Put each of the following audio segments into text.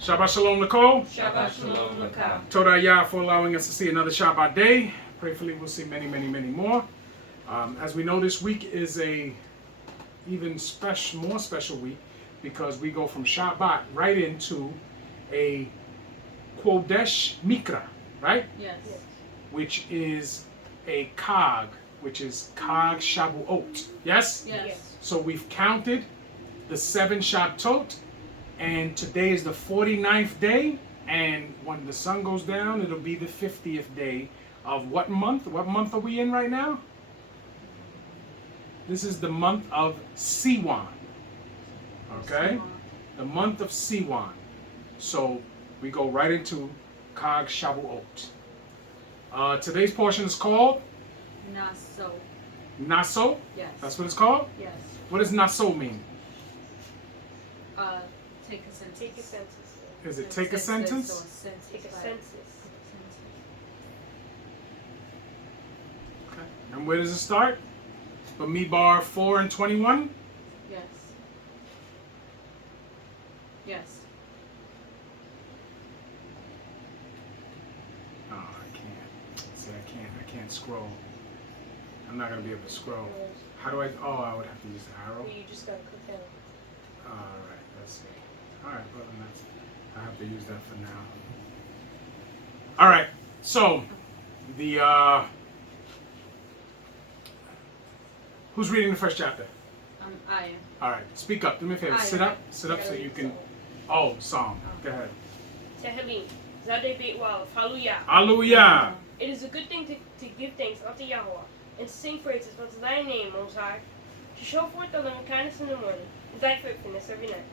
Shabbat Shalom, Nicole. Shabbat Shalom, Lakah. Toda Yah for allowing us to see another Shabbat day. Prayerfully, we'll see many, many, many more. As we know, this week is a even more special week because we go from Shabbat right into a Kodesh Mikra, right? Yes. Which is a Kag, which is Kag Shabuot. Yes? Yes. So we've counted the 7 Shabtot, and today is the 49th day, and when the sun goes down, it'll be the 50th day of what month? What month are we in right now? This is the month of Siwan. Okay? The month of Siwan. So we go right into Kag Shabuot. Today's portion is called Nasso. Nasso. Yes. That's what it's called? Yes. What does Nasso mean? Take a sentence. Take a census. Is it take a sentence? Take a census. Okay. And where does it start? Bamidbar 4 and 21? Yes. Yes. Oh, I can't. See, I can't scroll. I'm not going to be able to scroll. How do I? Oh, I would have to use the arrow. You just gotta click down. Alright, let's see. Alright, well, then I have to use that for now. Alright, so, who's reading the first chapter? I am. Alright, speak up. Do me a favor. I Sit am. up so you can. Oh, Psalm. Go ahead. Tehillim. Zadeh Beit Wav. Hallelujah. Hallelujah. It is a good thing to give thanks unto Yahweh, and to sing praises unto thy name, Most High, to show forth thy loving kindness in the morning, and thy faithfulness every night.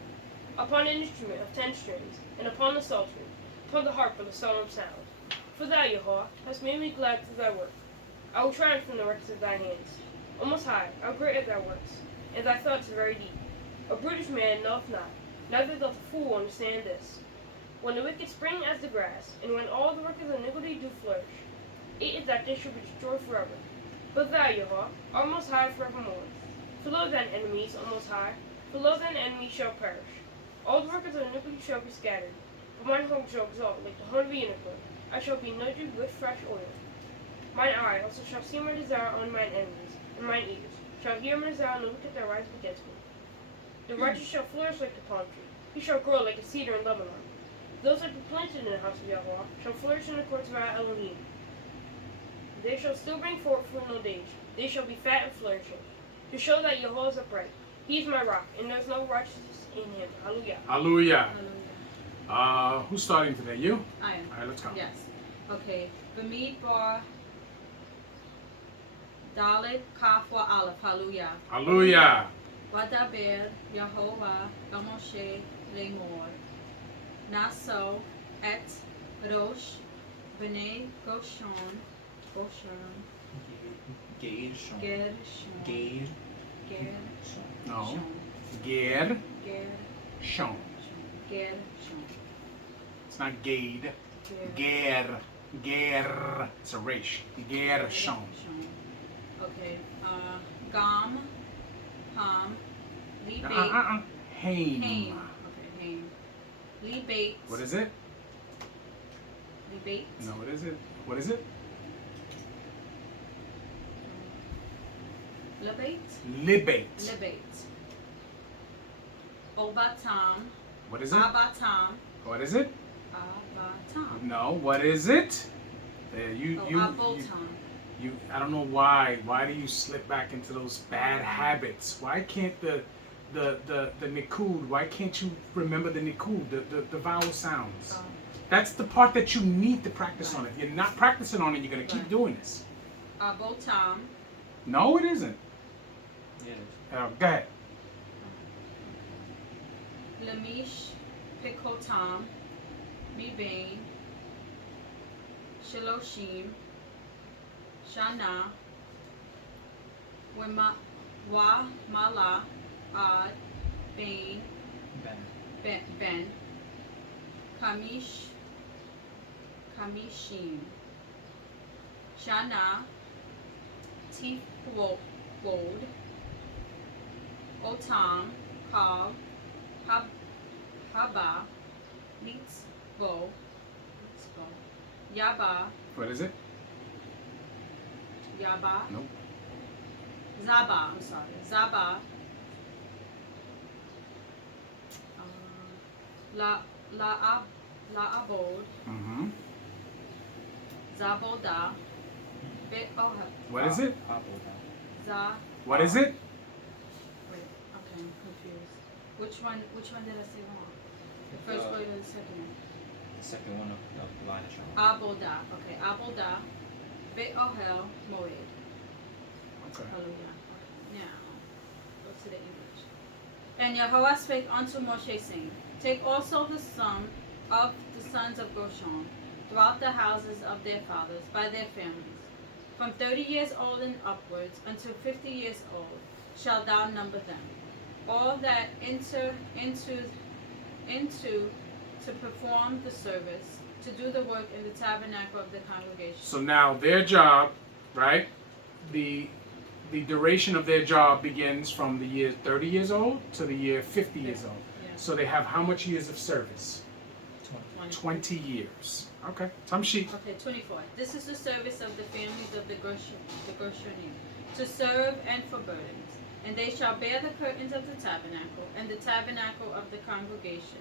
Upon an instrument of 10 strings, and upon the psaltery, upon the harp of a solemn sound. For thou, Yahweh, hast made me glad through thy work. I will triumph in the works of thy hands. O Most High, how great are thy works, and thy thoughts are very deep. A brutish man knoweth not, neither doth a fool understand this. When the wicked spring as the grass, and when all the workers of iniquity do flourish, it is that they should be destroyed forever. But thou, Yahweh, art most high forevermore. For lo thine enemies, O Most High, for lo thine enemies shall perish. All the workers of iniquity shall be scattered. But mine hope shall exalt like the horn of a unicorn. I shall be nudged with fresh oil. Mine eye also shall see my desire on mine enemies, and mine ears shall hear my desire and look at that rise against me. The righteous shall flourish like the palm tree. He shall grow like a cedar in Lebanon. Those that be planted in the house of Yahweh shall flourish in the courts of our Elohim. They shall still bring forth fruit in old age. They shall be fat and flourishing, to show that Yahweh is upright. He is my rock, and there is no righteousness in him. Hallelujah. Hallelujah. Hallelujah. Who's starting today? You? I am. Alright, let's go. Yes. Okay. Bamidbar Dalet Kafwa Aleph. Hallelujah. Hallelujah. Vadaber Yehovah Gamoshe Lemor. Naso et Rosh Bnei Goshon. Gershon. Gershon. No. Gershon. Ger. Gershon. It's not Gade. Ger. Ger. It's a resh. Gershon. Okay. Gam. Ham. Libate. Haim. Haim. Okay. Haim. Libate. What is it? Libate. No, what is it? What is it? Libate. Libate. Libate. Obatam. What is it? Abatam. What is it? Abatam. No, what is it? You, Abotam. I don't know why. Why do you slip back into those bad habits? Why can't the nikud, why can't you remember the nikud, the vowel sounds? That's the part that you need to practice on. If you're not practicing on it, you're going to keep doing this. Abotam. No, it isn't. Yes. Go ahead. Lamish. Pikotam. Mibain. Shiloshim. Shana. Wa Mala. Ad. Bain. Ben. Kamishim. Shana. Tifwod. Otam. Kav. Haba. Bo. Let's go. Yaba. What is it? Yaba. Nope. Zaba. I'm sorry. Zaba. Laabod. Mm-hmm. Zaboda. Bit. Oh. What is it? Za. What is it? Wait. Okay, I'm confused. Which one did I say wrong? The first word or the second one? The second one of the line is wrong. Aboda. Okay. Aboda. Bit Ohel Moed. Okay. Hallelujah. Now, go to the English. And Yahweh spake unto Moshe, saying, Take also the sum of the sons of Gershon throughout the houses of their fathers by their families, from 30 years old and upwards until 50 years old shalt thou number them. All that enter into to perform the service, to do the work in the tabernacle of the congregation. So now their job, right? The duration of their job begins from the year 30 years old to the year 50 years old. Yeah. So they have how much years of service? 20 years. Okay. Some sheet. Okay, 24. This is the service of the families of the Gershonim, to serve and for burdens. And they shall bear the curtains of the tabernacle, and the tabernacle of the congregation,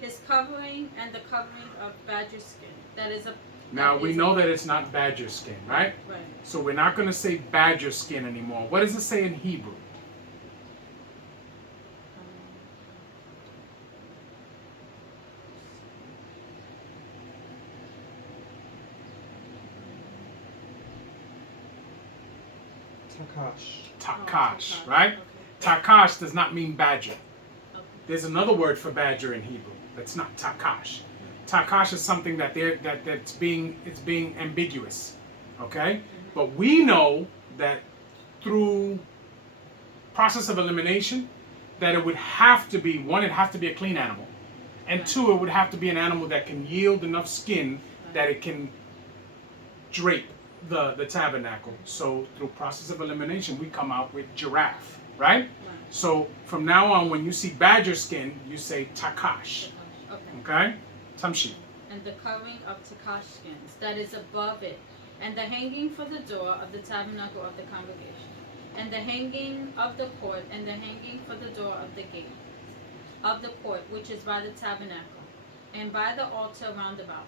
his covering, and the covering of badger skin. That is a. Now we know that it's not badger skin, right? Right. So we're not going to say badger skin anymore. What does it say in Hebrew? Takash. Takash, right? Takash does not mean badger. There's another word for badger in Hebrew. That's not takash. Takash is something that's being ambiguous, okay? But we know that through process of elimination, that it would have to be one, it have to be a clean animal, and two, it would have to be an animal that can yield enough skin that it can drape the tabernacle. So through process of elimination, we come out with giraffe, right? So from now on, when you see badger skin, you say takash. Okay? Tamshi. And the covering of takash skins, that is above it, and the hanging for the door of the tabernacle of the congregation, and the hanging of the court, and the hanging for the door of the gate of the court, which is by the tabernacle, and by the altar round about,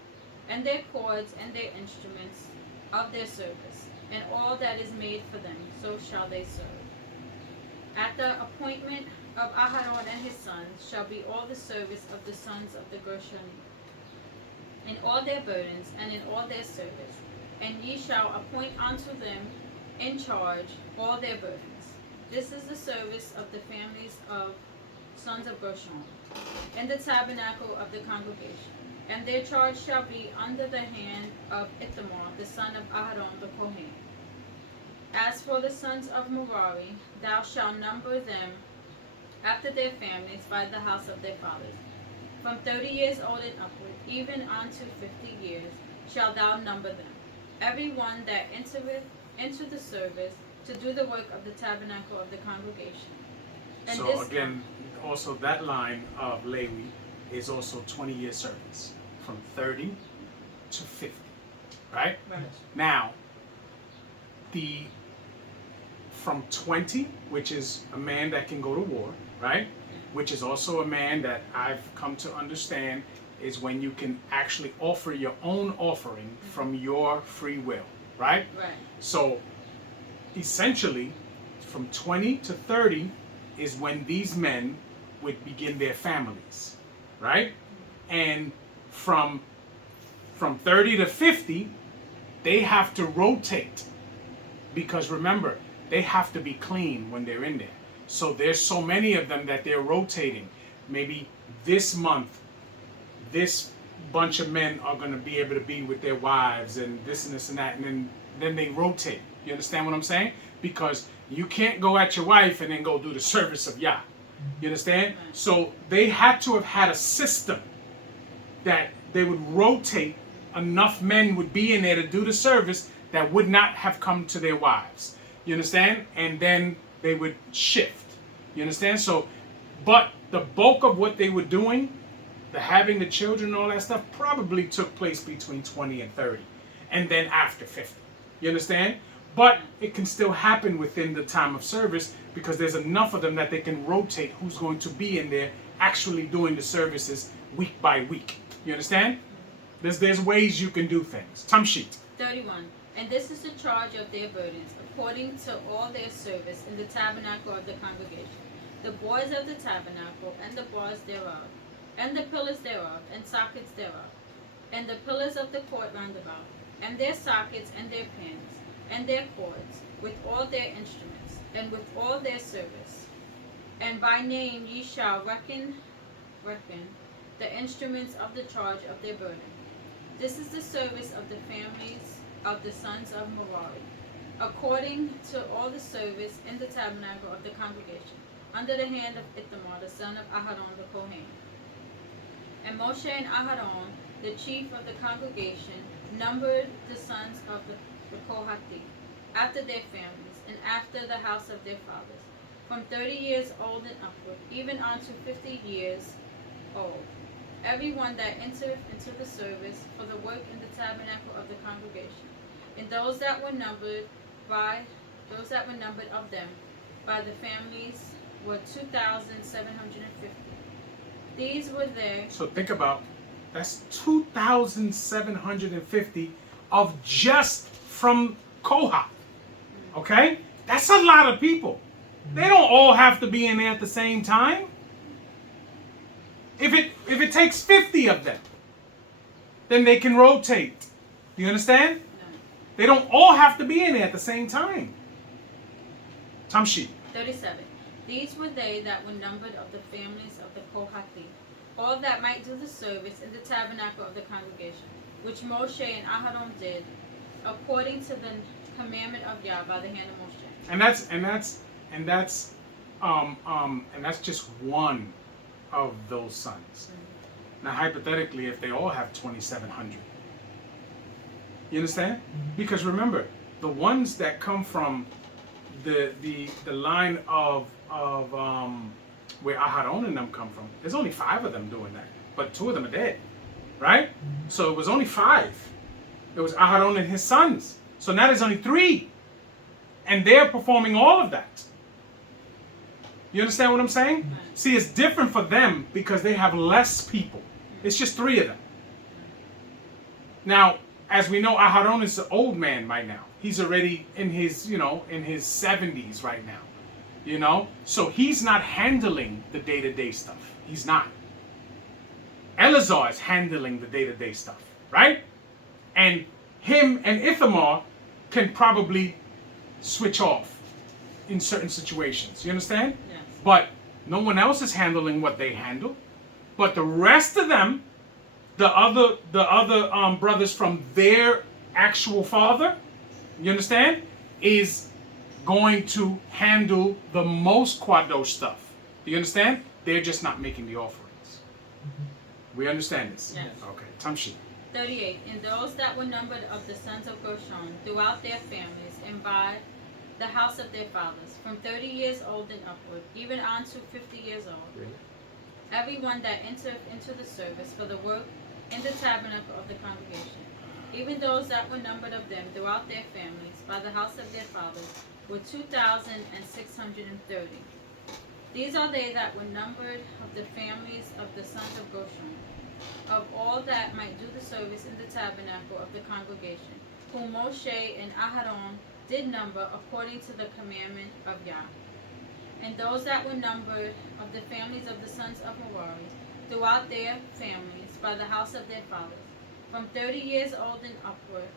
and their cords and their instruments of their service, and all that is made for them, so shall they serve. At the appointment of Aharon and his sons shall be all the service of the sons of the Gershonim, in all their burdens and in all their service, and ye shall appoint unto them in charge all their burdens. This is the service of the families of sons of Gershon, in the tabernacle of the congregation. And their charge shall be under the hand of Ithamar, the son of Aharon the Kohen. As for the sons of Merari, thou shalt number them after their families by the house of their fathers. From 30 years old and upward, even unto 50 years, shalt thou number them. Every one that entereth into the service to do the work of the tabernacle of the congregation. And So again, also that line of Lewi is also 20-year service, from 30 to 50, right? Right. Now, from 20, which is a man that can go to war, right? Which is also a man that I've come to understand is when you can actually offer your own offering from your free will, right? Right. So essentially, from 20 to 30 is when these men would begin their families, right? And from 30 to 50, they have to rotate, because remember, they have to be clean when they're in there. So there's so many of them that they're rotating. Maybe this month, this bunch of men are going to be able to be with their wives and this and that, and then they rotate. You understand what I'm saying? Because you can't go at your wife and then go do the service of Yah. You understand? So they had to have had a system that they would rotate, enough men would be in there to do the service that would not have come to their wives. You understand? And then they would shift. You understand? So, but the bulk of what they were doing The having the children and all that stuff probably took place between 20 and 30, and then after 50. You understand? But it can still happen within the time of service because there's enough of them that they can rotate who's going to be in there actually doing the services week by week. You understand? There's ways you can do things. Time sheet. 31. And this is the charge of their burdens, according to all their service in the tabernacle of the congregation. The boards of the tabernacle, and the bars thereof, and the pillars thereof, and sockets thereof, and the pillars of the court round about, and their sockets, and their pins, and their cords, with all their instruments, and with all their service. And by name ye shall reckon the instruments of the charge of their burden. This is the service of the families of the sons of Merari, according to all the service in the tabernacle of the congregation, under the hand of Ithamar the son of Aharon the Kohen. And Moshe and Aharon, the chief of the congregation, numbered the sons of the Kohathi, after their families, and after the house of their fathers, from 30 years old and upward, even unto 50 years old. Every one that entereth into the service for the work in the tabernacle of the congregation, and those that were numbered of them by the families were 2,750. These were there. So think about, that's 2,750 of just from Kohath. Okay? That's a lot of people. They don't all have to be in there at the same time. If it takes 50 of them, then they can rotate. You understand? No. They don't all have to be in there at the same time. Tamshi. 37. These were they that were numbered of the families of the Kohathi, all that might do the service in the tabernacle of the congregation, which Moshe and Aharon did, according to the commandment of Yah by the hand of Moshe. And that's just one of those sons. Mm-hmm. Now, hypothetically, if they all have 2,700, you understand? Mm-hmm. Because remember, the ones that come from the line of where Aharon and them come from, there's only 5 of them doing that, but 2 of them are dead, right? Mm-hmm. So it was only 5. It was Aharon and his sons. So now there's only 3, and they're performing all of that. You understand what I'm saying? Right. See, it's different for them because they have less people. It's just 3 of them. Now, as we know, Aharon is an old man right now. He's already in his, in his 70s right now. So he's not handling the day-to-day stuff. He's not. Eleazar is handling the day-to-day stuff, right? And him and Ithamar can probably switch off in certain situations. You understand? Yes. But no one else is handling what they handle. But the rest of them, the other brothers from their actual father, you understand, is going to handle the most Kwadosh stuff. Do you understand? They're just not making the offerings. We understand this? Yes. Okay. Tamshi. 38. And those that were numbered of the sons of Gershon throughout their families and by the house of their fathers, from 30 years old and upward, even unto 50 years old. Really? Every one that entered into the service for the work in the tabernacle of the congregation, even those that were numbered of them throughout their families by the house of their fathers, were 2,630. These are they that were numbered of the families of the sons of Gershon, of all that might do the service in the tabernacle of the congregation, whom Moshe and Aharon did number according to the commandment of Yah. And those that were numbered of the families of the sons of Merari, throughout their families, by the house of their fathers, from 30 years old and upward,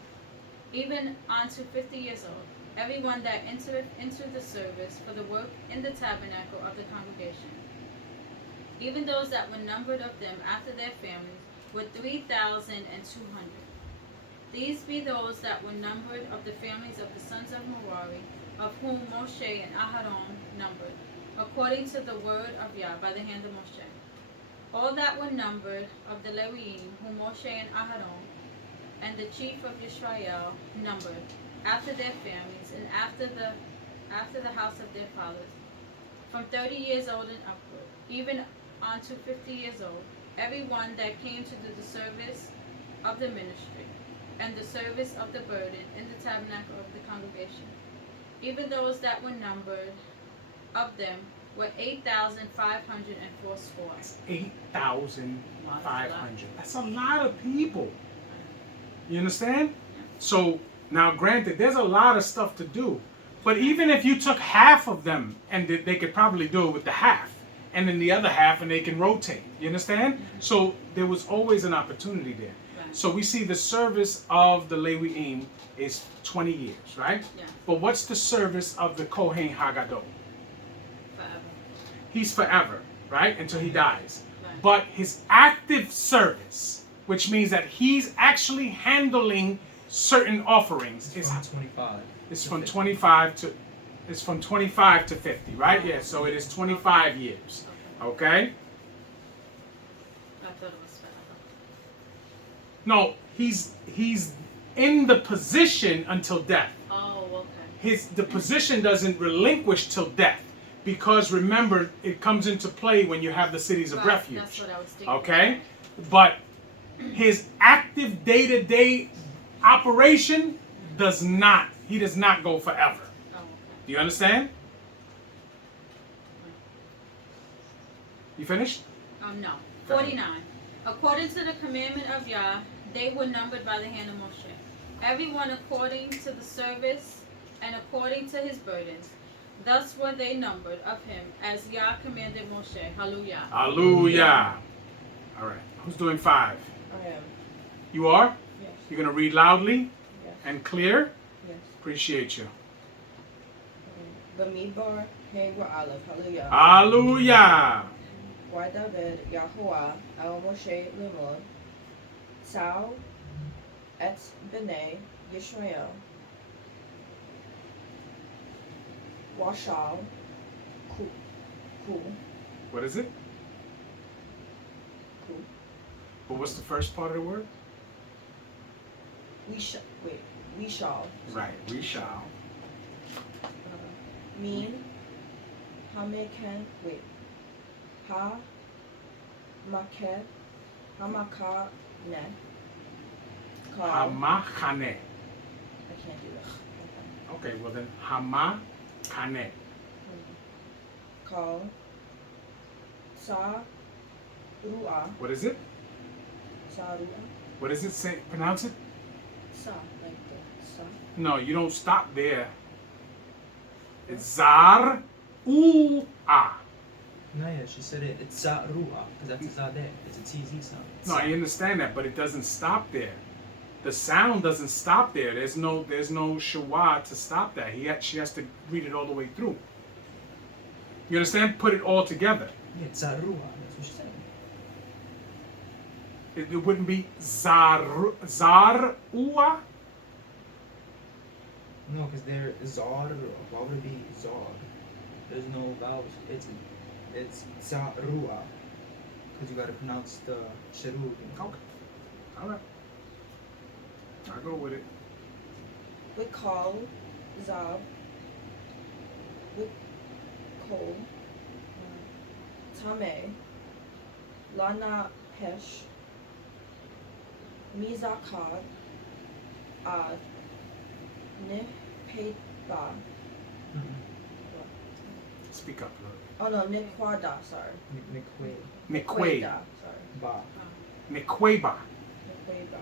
even unto 50 years old, every one that entereth into the service for the work in the tabernacle of the congregation. Even those that were numbered of them after their families were 3,200. These be those that were numbered of the families of the sons of Merari, of whom Moshe and Aharon numbered, according to the word of Yah by the hand of Moshe. All that were numbered of the Leviim, whom Moshe and Aharon and the chief of Yisrael numbered, after their families and after the house of their fathers, from 30 years old and upward, even unto 50 years old, everyone that came to do the service of the ministry, and the service of the burden in the tabernacle of the congregation. Even those that were numbered of them were 8,504 score. 8,500. That's a lot of people. You understand? So now, granted, there's a lot of stuff to do. But even if you took half of them, and they could probably do it with the half, and then the other half, and they can rotate. You understand? Mm-hmm. So there was always an opportunity there. Right. So we see the service of the Lewi'im is 20 years, right? Yeah. But what's the service of the Kohen Hagadol? Forever. He's forever, right? Until he dies. Right. But his active service, which means that he's actually handling certain offerings, It's from 25. it's from 25 to it's from 25 to 50, right? Yeah, so it is 25 years. Okay? I thought it was forever. No, he's in the position until death. Oh, okay. The position doesn't relinquish till death, because remember, it comes into play when you have the cities of Right, refuge. that's what I was thinking. Okay? But his active day-to-day operation does not go forever. Oh, okay. Do you understand? You finished? No. 49. According to the commandment of Yah, they were numbered by the hand of Moshe. Everyone according to the service and according to his burdens. Thus were they numbered of him, as Yah commanded Moshe. Hallelujah. Hallelujah. All right. Who's doing 5? I am. You are? Yes. You're going to read loudly Yes. and clear? Yes. Appreciate you. Bamidbar Hey wa Aleph. Hallelujah. Hallelujah. Wa David Yahuwah El Moshe Limon Sao Et B'nai Yishmael Washal Ku What is it? Ku But what's the first part of the word? We shall Right. We shall. mean Hameken Ha Make Hamaka Ne Call Hamachane. I can't do that. Okay, well then, Hamachane. Call Sa Ru'a What is it? Sa Ru'a What does it say? Pronounce it? Sa like the Sa No, you don't stop there. It's Zar U-A. No, yeah, she said it. It's Za'ru'a, because that's a Zadeh. It's a TZ sound. No, I understand that, but it doesn't stop there. The sound doesn't stop there. There's no shawah to stop that. She has to read it all the way through. You understand? Put it all together. Yeah, it's Za'ru'a. That's what she said. It wouldn't be Zar-Ua? No, because they're Zar. Why would it be Zar? There's no vowels. It's Za'ru'a. Because you gotta pronounce the Sharud. Okay. All right. I'll go with it. We call Zab We call Tame Lana Hesh Mizakad Ad Nipeba Speak up, Lord. Oh no, Nikwada, sorry. Nikwe. Nikweba. Sorry. Ba. Nikweba. Nikweba.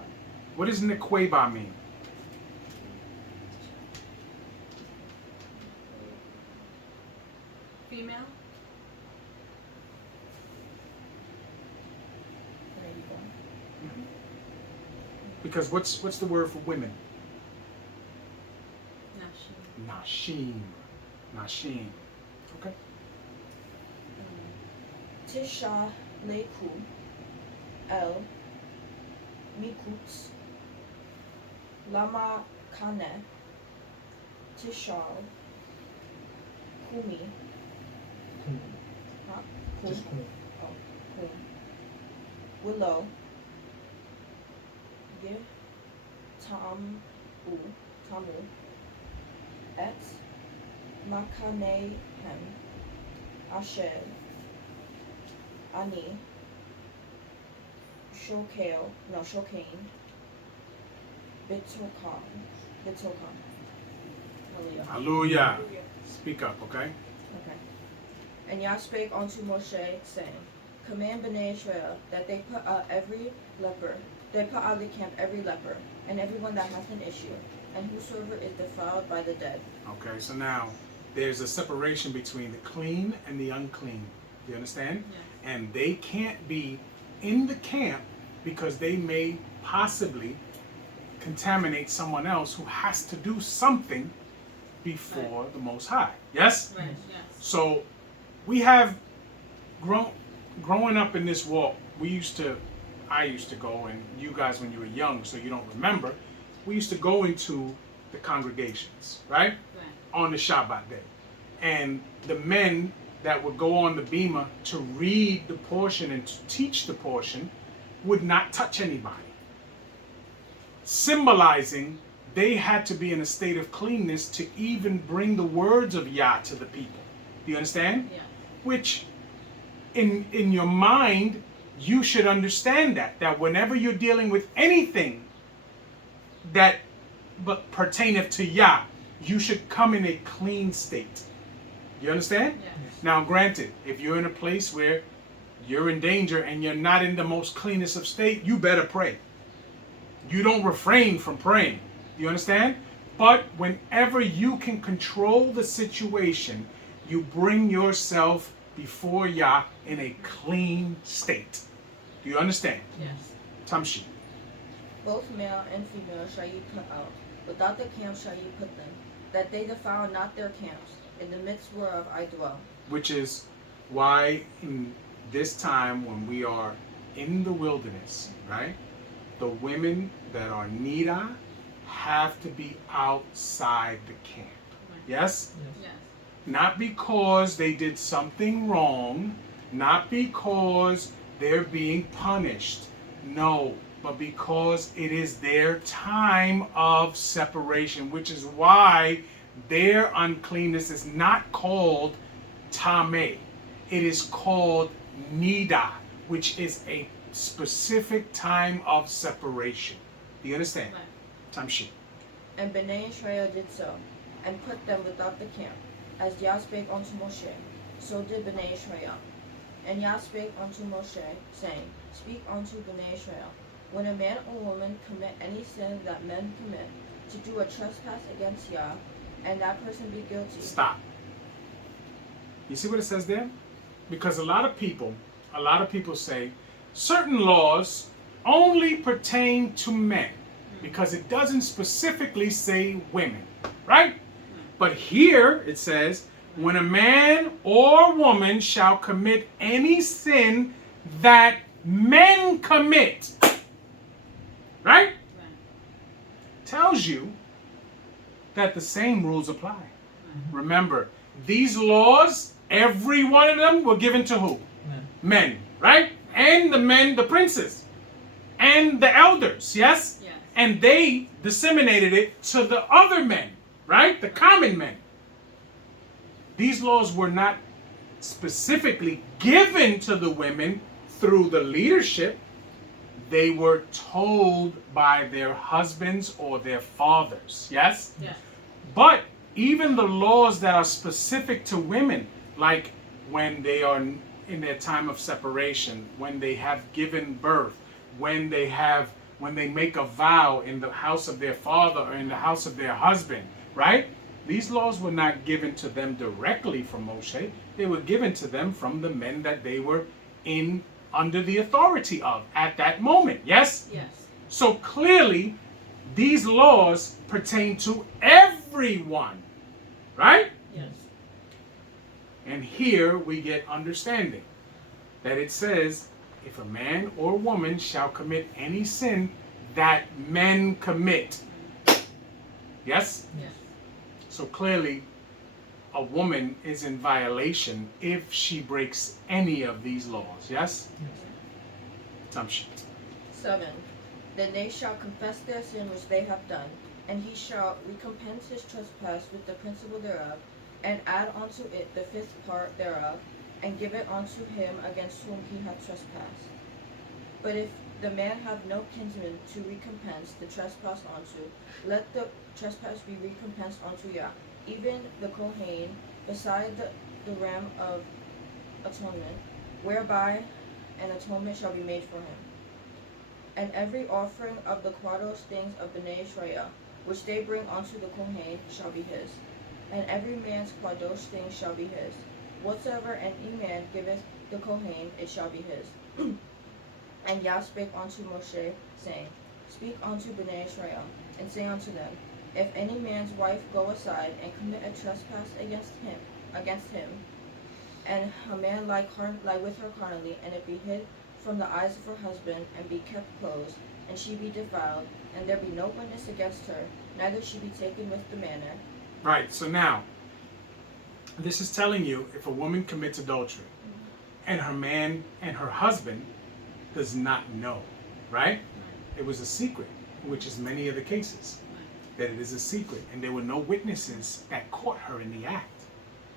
What does Nikweba mean? Female? There you go. Because what's the word for women? Nashi. Nashim. Okay. Tisha Leku El Mikutz Lama Kane Tishal Kumi Kum. Not Kum, Just Kum. Kum Willow Ge Tamu Et Makanehem Asher Ani Shokain, Bitokan. Hallelujah. Hallelujah. Hallelujah. Speak up, okay? Okay. And Yah spake unto Moshe, saying, Command Bnei Israel that they put out of the camp every leper, and everyone that hath an issue, and whosoever is defiled by the dead. Okay, so now there's a separation between the clean and the unclean. Do you understand? Yeah. And they can't be in the camp because they may possibly contaminate someone else who has to do something before the Most High. Yes? Right, yes. So we have growing up in this walk, I used to go, and you guys when you were young, so you don't remember, we used to go into the congregations, right? Right. On the Shabbat day. And the men that would go on the bima to read the portion and to teach the portion would not touch anybody. Symbolizing they had to be in a state of cleanness to even bring the words of Yah to the people. Do you understand? Yeah. Which in your mind you should understand that whenever you're dealing with anything that but pertaineth to Yah, you should come in a clean state. You understand? Yes. Now granted, if you're in a place where you're in danger and you're not in the most cleanest of state, you better pray. You don't refrain from praying. You understand? But whenever you can control the situation, you bring yourself before Yah in a clean state. Do you understand? Yes. Tamshi. Both male and female shall ye put out, without the camp shall ye put them, that they defile not their camps, in the midst whereof I dwell. Which is why in this time when we are in the wilderness, right? The women that are Nida have to be outside the camp. Yes? Yes. Not because they did something wrong, not because they're being punished. No, but because it is their time of separation, which is why their uncleanness is not called Tameh. It is called Nida, which is a specific time of separation. Do you understand? Right. Tamshi. And Bnei Israel did so, and put them without the camp, as Yah spake unto Moshe. So did Bnei Israel. And Yah spake unto Moshe, saying, Speak unto Bnei Israel, when a man or woman commit any sin that men commit, to do a trespass against Yah, and that person be guilty. Stop. You see what it says there? Because a lot of people say certain laws only pertain to men because it doesn't specifically say women, right? But here it says, when a man or woman shall commit any sin that men commit, right? Right. Tells you that the same rules apply. Remember, these laws, every one of them were given to who? Men, right? And the men, the princes, and the elders, yes? Yes. And they disseminated it to the other men, right? The common men. These laws were not specifically given to the women through the leadership. They were told by their husbands or their fathers, yes? Yes. But even the laws that are specific to women, like when they are in their time of separation, when they have given birth, when they make a vow in the house of their father or in the house of their husband, right? These laws were not given to them directly from Moshe. They were given to them from the men that they were under the authority of at that moment. Yes? Yes. So clearly, these laws pertain to everyone, right? Yes. And here we get understanding that it says, if a man or woman shall commit any sin that men commit. Yes? Yes. So clearly, a woman is in violation if she breaks any of these laws. Yes? Tamshi. 7. Then they shall confess their sin which they have done, and he shall recompense his trespass with the principal thereof, and add unto it the fifth part thereof, and give it unto him against whom he hath trespassed. But if the man have no kinsman to recompense the trespass unto, let the trespass be recompensed unto Yah, even the Kohen, beside the ram of atonement, whereby an atonement shall be made for him. And every offering of the quartos things of Bnei Israel, which they bring unto the Kohen, shall be his. And every man's quartos thing shall be his. Whatsoever any man giveth the Kohen, it shall be his. And Yah spake unto Moshe, saying, Speak unto Bnei Israel, and say unto them, If any man's wife go aside and commit a trespass against him, and a man lie with her carnally, and it be hid from the eyes of her husband, and be kept closed, and she be defiled, and there be no witness against her, neither she be taken with the manner. Right, so now, this is telling you if a woman commits adultery, and her man and her husband does not know, right? It was a secret, which is many of the cases, that it is a secret, and there were no witnesses that caught her in the act,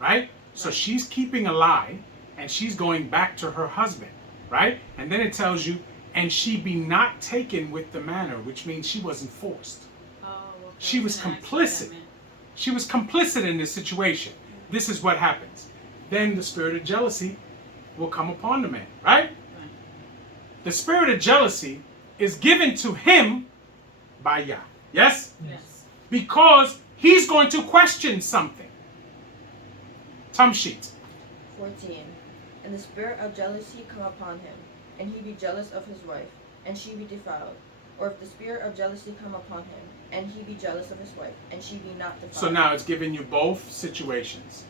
right? So she's keeping a lie, and she's going back to her husband, right? And then it tells you, and she be not taken with the manner, which means she wasn't forced. Oh, okay. She was complicit. She was complicit in this situation. This is what happens. Then the spirit of jealousy will come upon the man, right? The spirit of jealousy is given to him by Yah. Yes? Yes. Because he's going to question something. Tamshit. 14. And the spirit of jealousy come upon him, and he be jealous of his wife, and she be defiled. Or if the spirit of jealousy come upon him, and he be jealous of his wife, and she be not defiled. So now it's giving you both situations.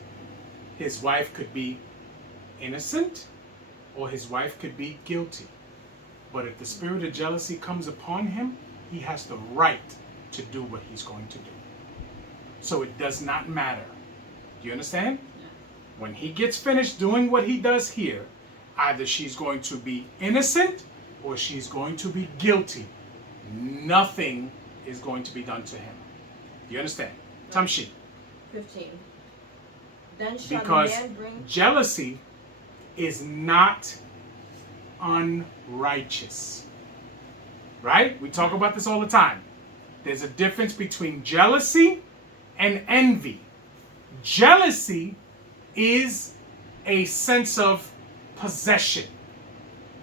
His wife could be innocent, or his wife could be guilty. But if the spirit of jealousy comes upon him, he has the right to do what he's going to do. So it does not matter. Do you understand? Yeah. When he gets finished doing what he does here, either she's going to be innocent or she's going to be guilty. Nothing is going to be done to him. Do you understand? Tamshi. 15. Then shall Because the man bring... jealousy is not unrighteous. Right? We talk about this all the time. There's a difference between jealousy and envy. Jealousy is a sense of possession.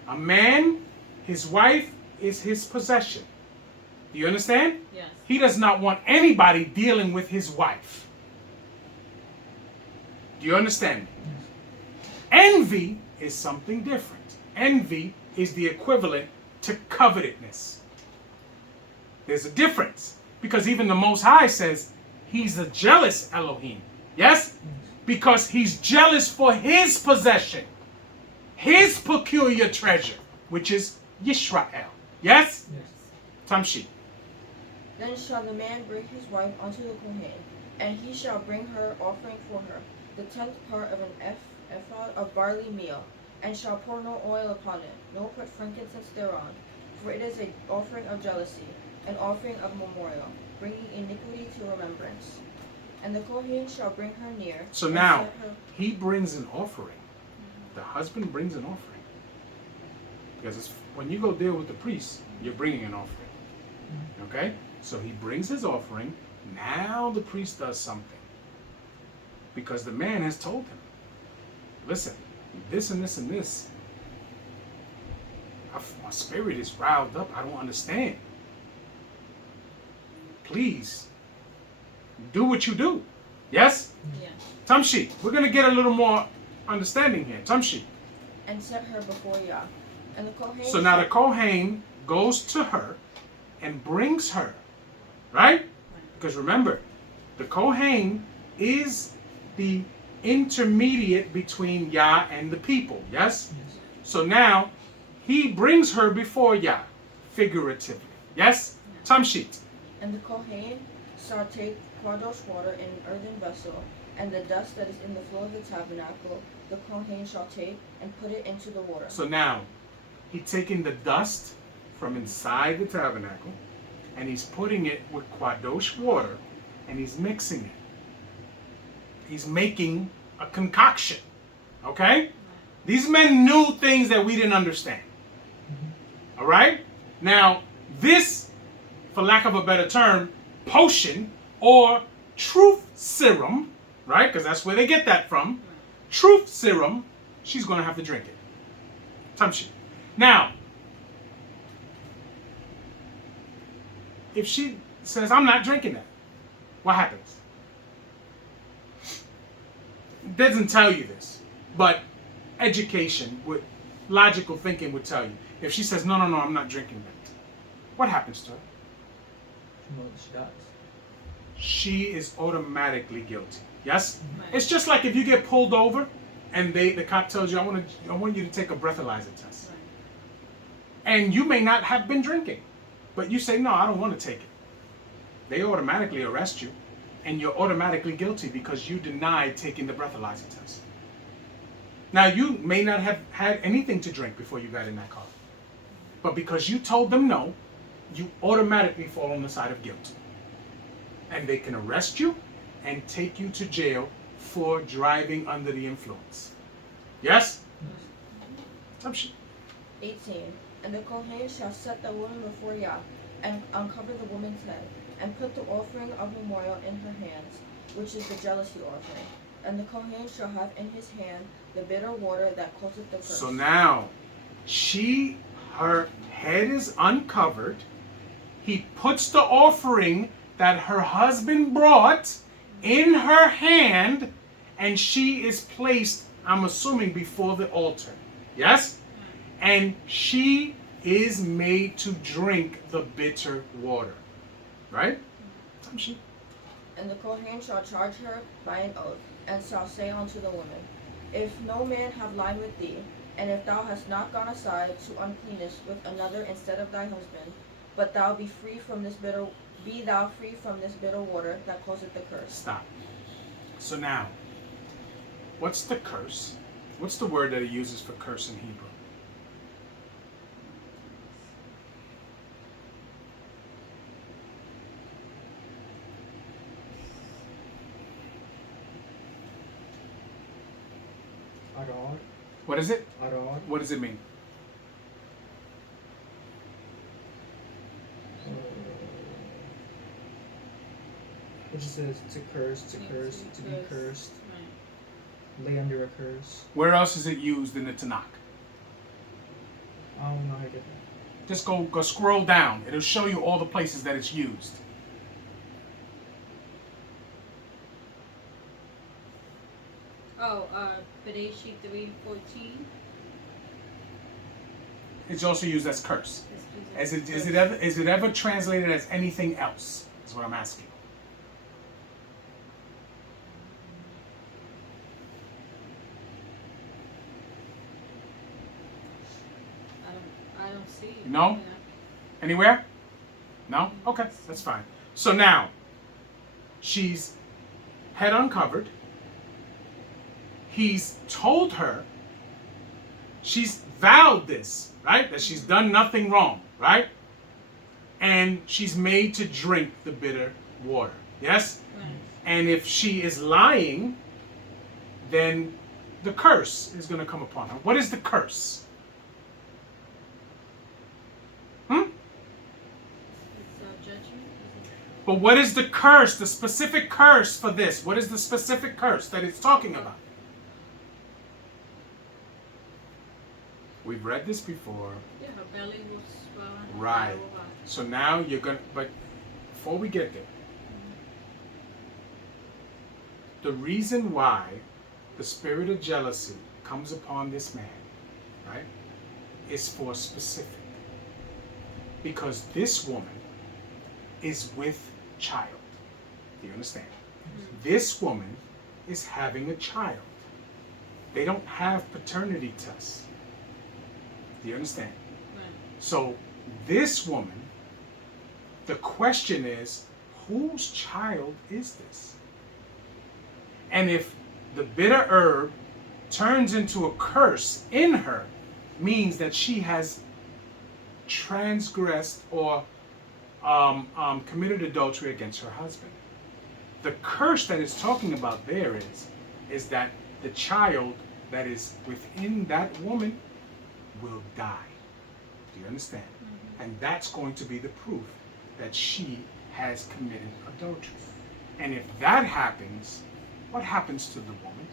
A man, his wife is his possession. Do you understand? Yes. He does not want anybody dealing with his wife. Do you understand? Envy is something different. Envy is the equivalent to covetousness. There's a difference. Because even the Most High says he's a jealous Elohim. Yes? Because he's jealous for his possession. His peculiar treasure, which is Yisrael. Yes? Tamshi. Then shall the man bring his wife unto the Kohen, and he shall bring her offering for her, the 10th part of an ephod of barley meal, and shall pour no oil upon it, nor put frankincense thereon, for it is an offering of jealousy, an offering of memorial, bringing iniquity to remembrance. And the Kohen shall bring her near. So and now, set her... he brings an offering. The husband brings an offering. Because when you go deal with the priest, you're bringing an offering. Okay? So he brings his offering. Now the priest does something. Because the man has told him, listen, this and this and this. My spirit is riled up. I don't understand. Please, do what you do. Yes? Yeah. Tamshi, we're going to get a little more understanding here. Tamshi. And set her before Yah. And the Kohen... So now the Kohen goes to her and brings her. Right? Because remember, the Kohen is the intermediate between Yah and the people. Yes? So now he brings her before Yah, figuratively. Yes? Tamshit. And the Kohen shall take quartos water in an earthen vessel, and the dust that is in the floor of the tabernacle, the Kohen shall take and put it into the water. So now, he's taking the dust from inside the tabernacle, and he's putting it with Kadosh water, and he's mixing it. He's making a concoction. Okay? These men knew things that we didn't understand. All right? Now, this, for lack of a better term, potion or truth serum, right? Because that's where they get that from. Truth serum, she's going to have to drink it. Tamshi. Now, if she says, I'm not drinking that, what happens? It doesn't tell you this, but education, logical thinking would tell you. If she says, no, I'm not drinking that, what happens to her? She dies. She is automatically guilty. Yes? It's just like if you get pulled over and the cop tells you, I want you to take a breathalyzer test. And you may not have been drinking, but you say, no, I don't want to take it. They automatically arrest you, and you're automatically guilty because you denied taking the breathalyzer test. Now, you may not have had anything to drink before you got in that car, but because you told them no, you automatically fall on the side of guilt. And they can arrest you and take you to jail for driving under the influence. Yes? 18. And the Kohen shall set the woman before Yah, and uncover the woman's head, and put the offering of memorial in her hands, which is the jealousy offering. And the Kohen shall have in his hand the bitter water that causeth the curse. So now, her head is uncovered. He puts the offering that her husband brought in her hand, and she is placed, I'm assuming, before the altar. Yes? And she is made to drink the bitter water. Right? And the Kohen shall charge her by an oath, and shall say unto the woman, If no man have lied with thee, and if thou hast not gone aside to uncleanness with another instead of thy husband, but thou be thou free from this bitter water that causeth the curse. Stop. So now, what's the curse? What's the word that he uses for curse in Hebrew? Arad. What is it? Arad. What does it mean? It just says to curse, to curse, to be cursed, lay under a curse. Where else is it used in the Tanakh? I don't know how to get that. Just go scroll down. It'll show you all the places that it's used. Bereshi 3:14. It's also used as curse. Is it ever translated as anything else? Is what I'm asking. I don't see it. No? Anywhere? No? Okay, that's fine. So now, she's head uncovered. He's told her, she's vowed this, right? That she's done nothing wrong, right? And she's made to drink the bitter water, yes? Right. And if she is lying, then the curse is going to come upon her. What is the curse? But what is the curse, the specific curse for this? What is the specific curse that it's talking about? We've read this before. Yeah, her belly will swell. Right. So now you're going to, but before we get there, the reason why the spirit of jealousy comes upon this man, right, is for specific. Because this woman is with child. Do you understand? Mm-hmm. This woman is having a child. They don't have paternity tests. Do you understand? Right. So this woman, the question is, whose child is this? And if the bitter herb turns into a curse in her, means that she has transgressed or committed adultery against her husband. The curse that it's talking about there is that the child that is within that woman will die. Do Do you understand? And that's going to be the proof that she has committed adultery. And if that happens, what happens to the woman?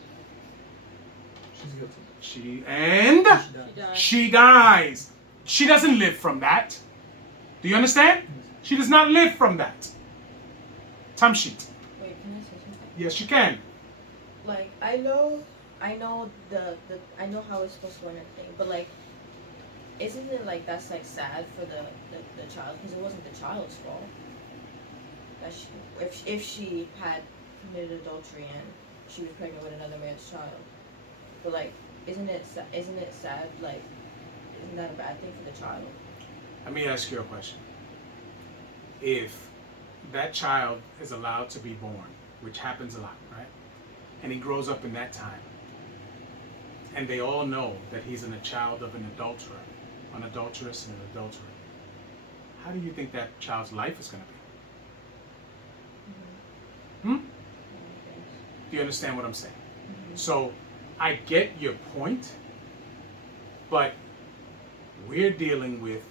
She's guilty. She She dies. she dies. She doesn't live from that. Do you understand? She does not live from that. Time sheet. Wait, can I say something? Yes, you can. Like I know I know how it's supposed to go and everything, but like, isn't it like that's like sad for the child, because it wasn't the child's fault that she, if she had committed adultery and she was pregnant with another man's child, but like, isn't it sad, like, isn't that a bad thing for the child? Let me ask you a question. If that child is allowed to be born, which happens a lot, right? And he grows up in that time, and they all know that he's a child of an adulterer, an adulteress and an adulterer, how do you think that child's life is going to be? Hmm? Do you understand what I'm saying? So I get your point, but we're dealing with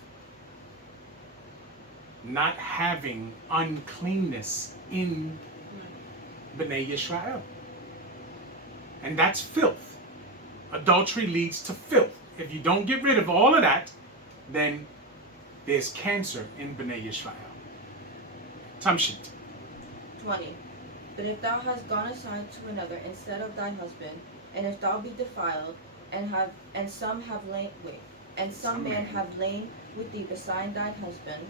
not having uncleanness in B'nai Yisrael. And that's filth. Adultery leads to filth. If you don't get rid of all of that, then there's cancer in B'nai Yisrael. Tamshit. 20. But if thou hast gone aside to another instead of thy husband, and if thou be defiled, and some man have lain with thee beside thy husband,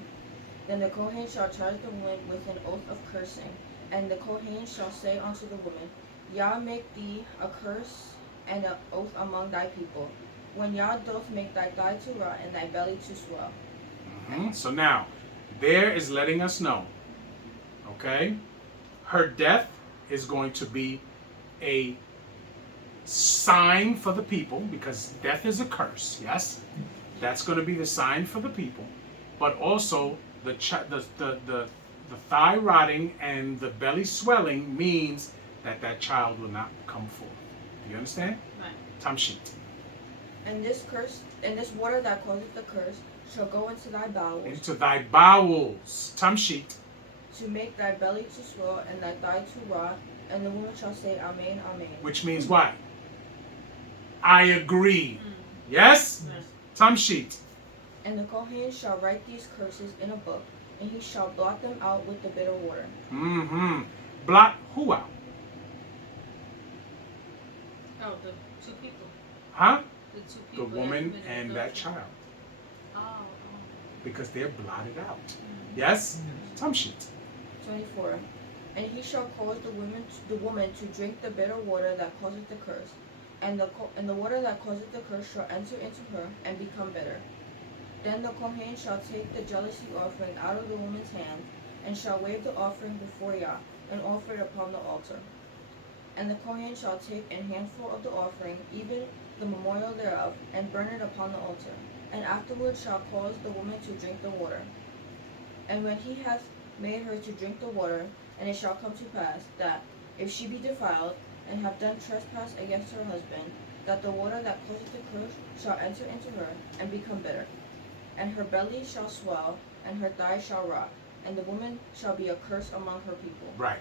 then the Kohen shall charge the woman with an oath of cursing, and the Kohen shall say unto the woman, Yah make thee a curse and an oath among thy people, when Yah doth make thy thigh to rot and thy belly to swell. So now, there is letting us know, okay, her death is going to be a sign for the people, because death is a curse, yes? That's going to be the sign for the people, but also the thigh rotting and the belly swelling means that child will not come forth. Do you understand? Right. Tamshit. And this water that causeth the curse shall go into thy bowels, Into thy bowels. Tamshit. to make thy belly to swell and thy thigh to rot, and the woman shall say, Amen, Amen. Which means what? I agree. Yes? Yes. Tamshit. And the Kohen shall write these curses in a book, and he shall blot them out with the bitter water. Blot who out? Oh, the two people. Huh? The two The people. woman committed and adultery. that child. Oh. Because they're blotted out. Yes? Tamshit. 24. And he shall cause the woman to drink the bitter water that causeth the curse, and the water that causeth the curse shall enter into her and become bitter. Then the Kohen shall take the jealousy offering out of the woman's hand, and shall wave the offering before Yah, and offer it upon the altar. And the Kohen shall take an handful of the offering, even the memorial thereof, and burn it upon the altar, and afterward shall cause the woman to drink the water. And when he hath made her to drink the water, and it shall come to pass, that, if she be defiled, and have done trespass against her husband, that the water that causeth the curse shall enter into her, and become bitter. And her belly shall swell, and her thigh shall rot, and the woman shall be a curse among her people. Right.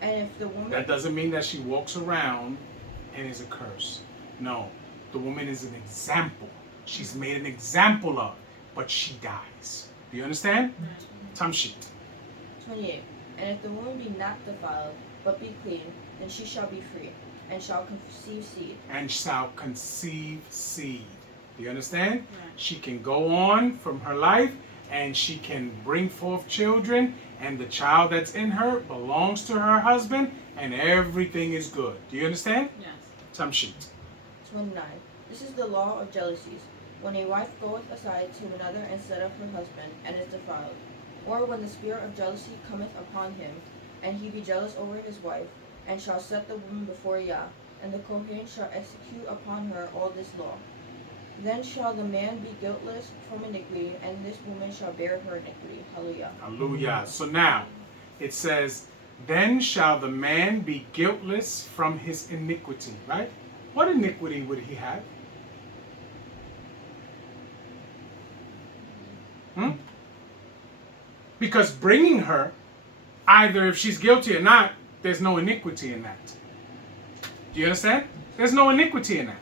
And if the woman... That doesn't mean that she walks around and is a curse. No. The woman is an example. She's made an example of, but she dies. Do you understand? Tamshit. 28. And if the woman be not defiled, but be clean, then she shall be free, and shall conceive seed. And shall conceive seed. Do you understand? Right. She can go on from her life, and she can bring forth children, and the child that's in her belongs to her husband, and everything is good. Do you understand? Yes. Tamshit. 29. This is the law of jealousies, when a wife goeth aside to another instead of her husband, and is defiled. Or when the spirit of jealousy cometh upon him, and he be jealous over his wife, and shall set the woman before Yah, and the Kohen shall execute upon her all this law. Then shall the man be guiltless from iniquity, and this woman shall bear her iniquity. Hallelujah. Hallelujah. So now, it says, then shall the man be guiltless from his iniquity, right? What iniquity would he have? Because bringing her, either if she's guilty or not, there's no iniquity in that. Do you understand? There's no iniquity in that.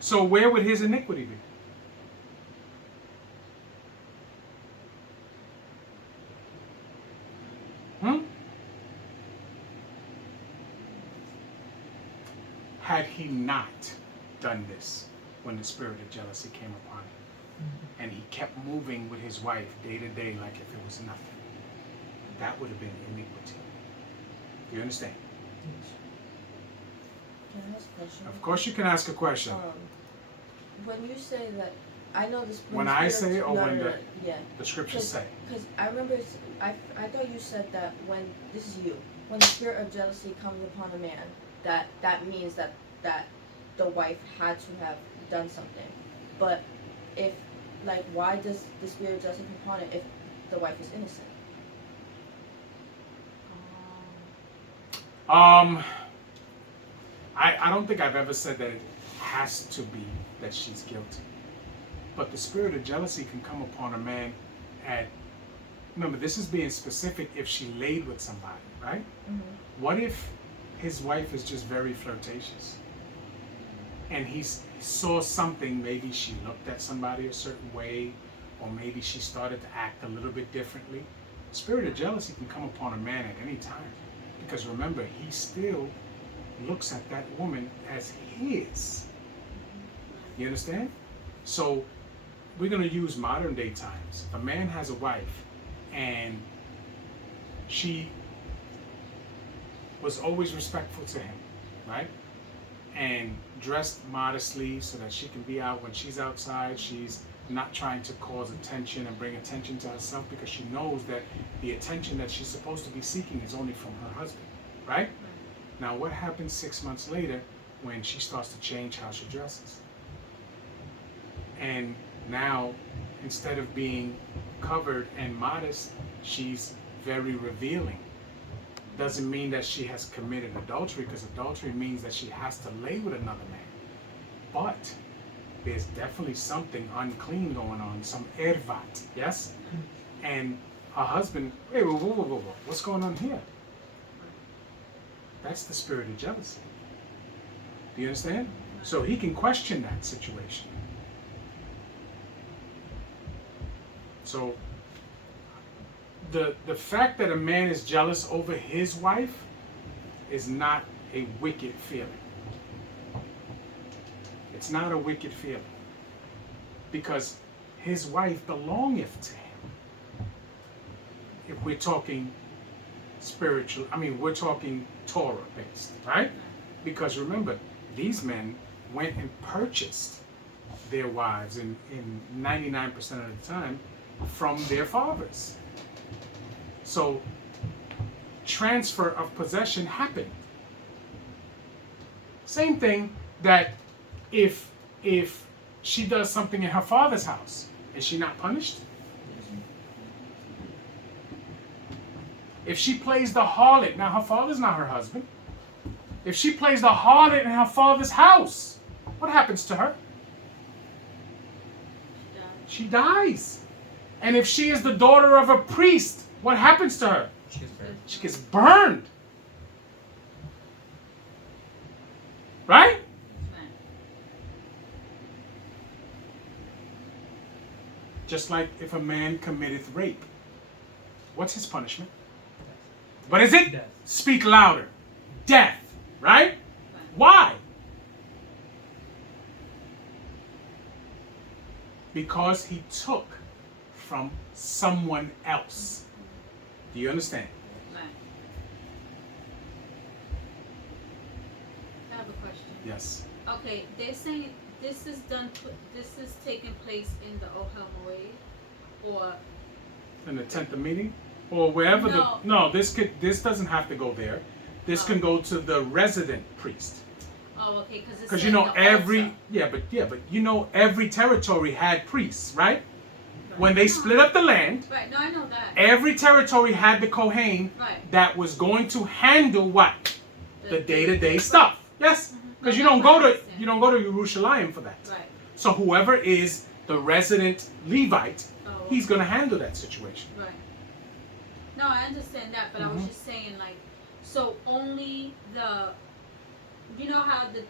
So where would his iniquity be? Had he not done this when the spirit of jealousy came upon him, and he kept moving with his wife day to day like if it was nothing, that would have been iniquity. Do you understand? Can I ask a question? Of course you can ask a question. When you say that, I know this. When I say or when yeah. the scriptures say? Because I remember, I thought you said that when, this is you, when the spirit of jealousy comes upon a man, that means that the wife had to have done something. But if, like, why does the spirit of jealousy come upon it if the wife is innocent? I don't think I've ever said that it has to be that she's guilty. But the spirit of jealousy can come upon a man at, remember, this is being specific if she laid with somebody, right? Mm-hmm. What if his wife is just very flirtatious? And he saw something, maybe she looked at somebody a certain way, or maybe she started to act a little bit differently. The spirit of jealousy can come upon a man at any time. Because remember, he still looks at that woman as his. You understand? So we're going to use modern day times. If a man has a wife and she was always respectful to him, right? And dressed modestly so that she can be out when she's outside. She's not trying to cause attention and bring attention to herself because she knows that the attention that she's supposed to be seeking is only from her husband, right? Now, what happens 6 months later when she starts to change how she dresses? And now, instead of being covered and modest, she's very revealing. Doesn't mean that she has committed adultery, because adultery means that she has to lay with another man. But there's definitely something unclean going on, some ervat, yes? And her husband, hey, whoa, what's going on here? That's the spirit of jealousy. Do you understand? So he can question that situation. So the fact that a man is jealous over his wife is not a wicked feeling. It's not a wicked feeling. Because his wife belongeth to him. If we're talking spiritual, we're talking Torah based, right? Because remember, these men went and purchased their wives in 99% of the time from their fathers. So transfer of possession happened. Same thing that if she does something in her father's house, is she not punished? If she plays the harlot, now her father's not her husband. If she plays the harlot in her father's house, what happens to her? She dies. And if she is the daughter of a priest, what happens to her? She gets burned. She gets burned. Right? Just like if a man committeth rape. What's his punishment? What is it? Death. Speak louder. Death. Right? Why? Because he took from someone else. Do you understand? Right. I have a question. Yes. Okay, they're saying this is taking place in the Ohel Moed, or In the 10th meeting? Or wherever this doesn't have to go there. This can go to the resident priest. oh, okay, Because you know every every territory had priests, right? When they split up the land, Right, no, I know that. every territory had the Kohen Right. that was going to handle what? The day-to-day stuff. Yes? Because No, you don't that's what go I to understand. Jerusalem for that. Right. So whoever is the resident Levite Oh, he's going to handle that situation. Right. No, I understand that, but I was just saying, like, so only you know how the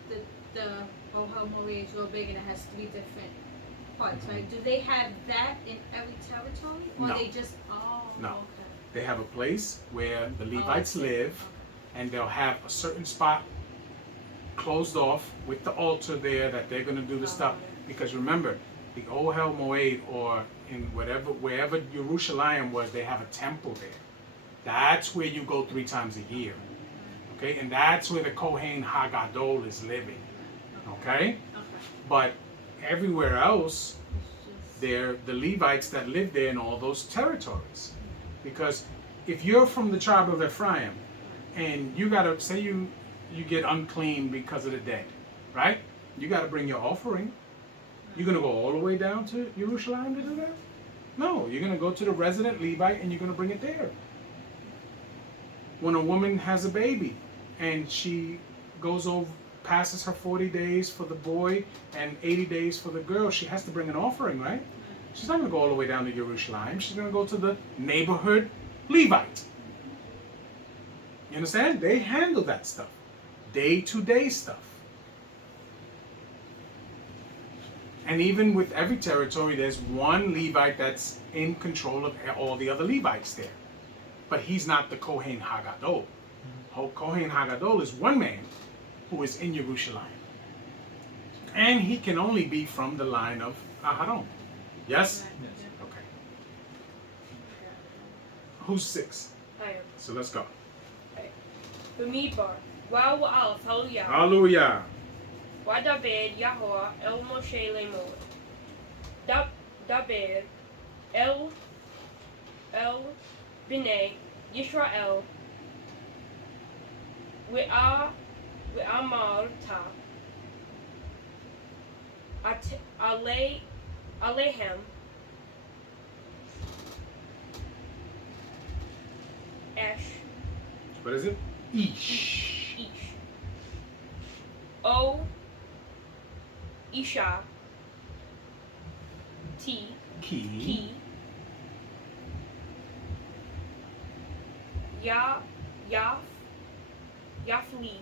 Ohel Moray is real big and it has 3 different parts, right? Do they have that in every territory, or No. they just No. Okay. They have a place where the Levites see. live, and they'll have a certain spot closed off with the altar there that they're going to do the stuff. Because remember, the Ohel Moed, or in wherever Jerusalem was, they have a temple there. That's where you go 3 times a year. Okay, and that's where the Kohen Hagadol is living. Okay, but everywhere else, they're the Levites that live there in all those territories. Because if you're from the tribe of Ephraim, and you gotta say you get unclean because of the dead, right? You gotta bring your offering. You're gonna go all the way down to Jerusalem to do that? No, you're gonna go to the resident Levite and you're gonna bring it there. When a woman has a baby and she goes over, passes her 40 days for the boy and 80 days for the girl, she has to bring an offering, right? She's not gonna go all the way down to Jerusalem. She's gonna go to the neighborhood Levite. You understand? They handle that stuff. Day-to-day stuff. And even with every territory, there's one Levite that's in control of all the other Levites there. But he's not the Kohen Hagadol. Kohen Hagadol is one man who is in Jerusalem. And he can only be from the line of Aharon. Yes? Yes. Okay. Who's 6? I am. So let's go. Bamidbar. Wow Alf. Hallelujah. Hallelujah. Wadaber Yahweh El Moshe Lemor. Daber El Bnei Yisrael. We'amarta. Alehem. Ash. What is it? Ish. Ish. O. Isha. T. Ki. Yafli.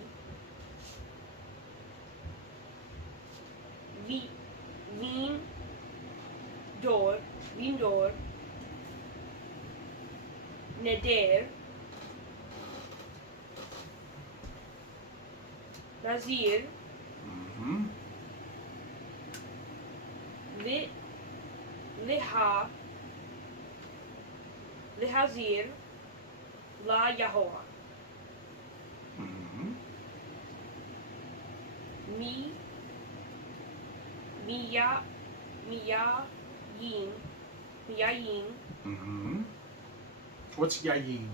Lindor. Neder. Nazir. Mm-hmm. Lihazir. La Yahoah. Mm-hmm. Miyayin. Mm-hmm. What's yayin?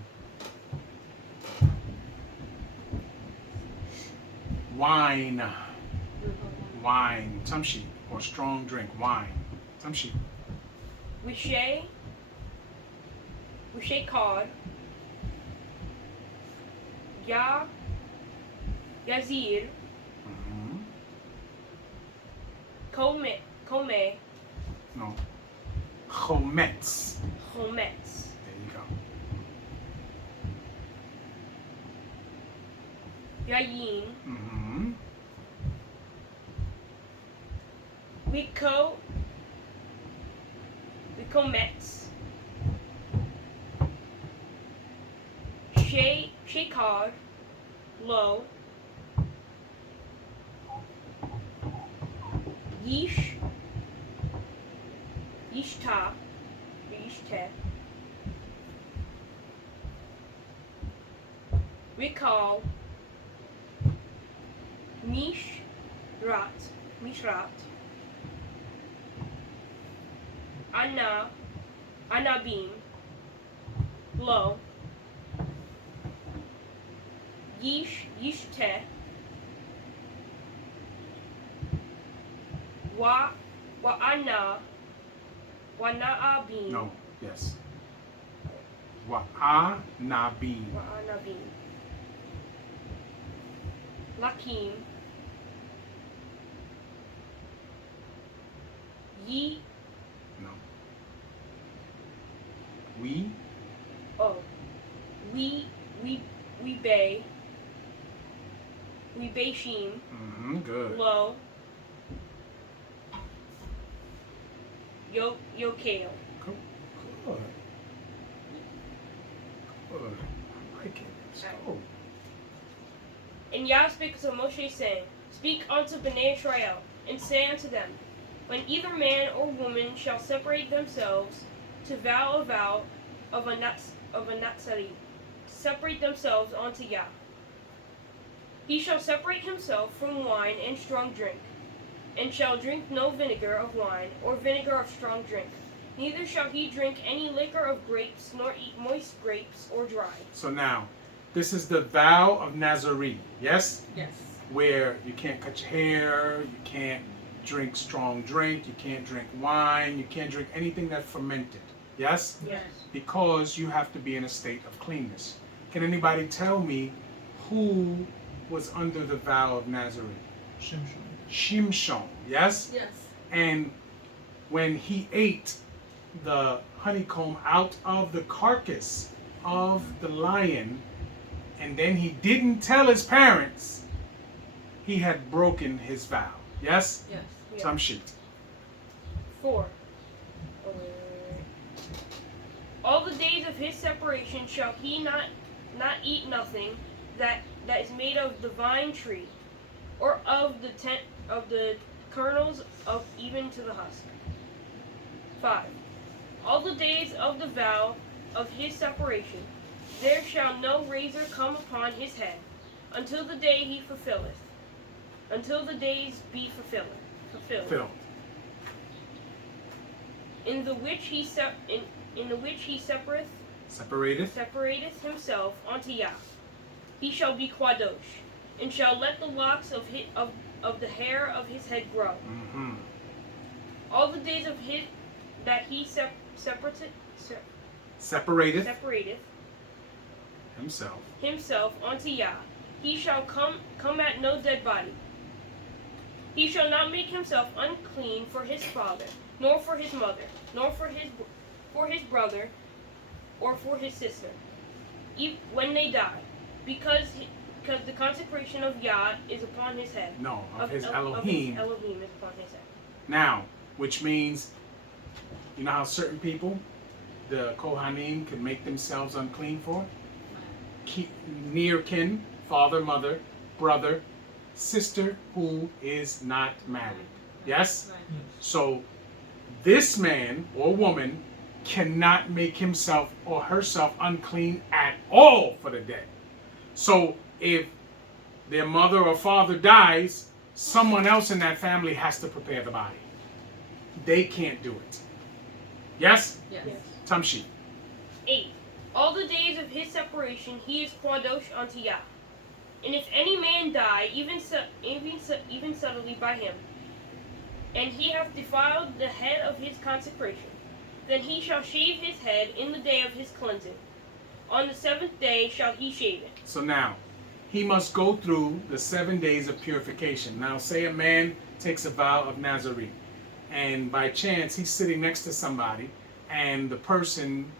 Wine. Wine. Tamshi. Or strong drink. Wine. Tamshi. Wishay Kod. Yazir. Mm-hmm. Kome. No. Chometz. Chometz. There you go. Yayin. Mm-hmm. Wikometz. Shekar. Lo. Yishta. Recall. Mishrat. Anabim. Lo. Yishte. Wa'anabim. No. Yes. Wa'anabim. Wa'anabim. Lakim. No. We. Oh. We bay. We bay sheem. Mm-hmm. Good. Lo. Yo kale. Good. Good. Good. I like it. Let's go. And Yah spake unto Moshe, saying, Speak unto Bnei Israel, and say unto them, When either man or woman shall separate themselves to vow a vow of a Natsari, separate themselves unto Yah. He shall separate himself from wine and strong drink, and shall drink no vinegar of wine, or vinegar of strong drink. Neither shall he drink any liquor of grapes, nor eat moist grapes or dry. So now, this is the vow of Nazarene. Yes? Yes. Where you can't cut your hair, you can't drink strong drink, you can't drink wine, you can't drink anything that's fermented. Yes? Yes. Because you have to be in a state of cleanness. Can anybody tell me who was under the vow of Nazarene? Shimshon. Shimshon. Yes? Yes. And when he ate the honeycomb out of the carcass of the lion, and then he didn't tell his parents, he had broken his vow. Yes? Yes. Yeah. Some shit. 4. All the days of his separation shall he not eat nothing that is made of the vine tree, or of the kernels of even to the husk. 5. All the days of the vow of his separation, there shall no razor come upon his head, until the day he fulfilleth, until the days be fulfilled. Phil. In the which he separateth himself unto Yah. He shall be Kwadosh, and shall let the locks of the hair of his head grow. Mm-hmm. All the days of his that he Separateth separateth himself. unto Yah, he shall come at no dead body. He shall not make himself unclean for his father, nor for his mother, nor for his brother, or for his sister, when they die, because the consecration of Yah is upon his head. No, of his Of Elohim. his Elohim is upon his head. Now, which means, you know how certain people, the Kohanim, could make themselves unclean for? Near kin, father, mother, brother, sister who is not married. Yes? Right. So, this man or woman cannot make himself or herself unclean at all for the dead. So, if their mother or father dies, someone else in that family has to prepare the body. They can't do it. Yes? Yes. Yes. Tamshi. 8. All the days of his separation he is Kwadosh unto Yah. And if any man die, even subtly by him, and he hath defiled the head of his consecration, then he shall shave his head in the day of his cleansing. On the 7th day shall he shave it. So now, he must go through the 7 days of purification. Now, say a man takes a vow of Nazarene, and by chance he's sitting next to somebody, and the person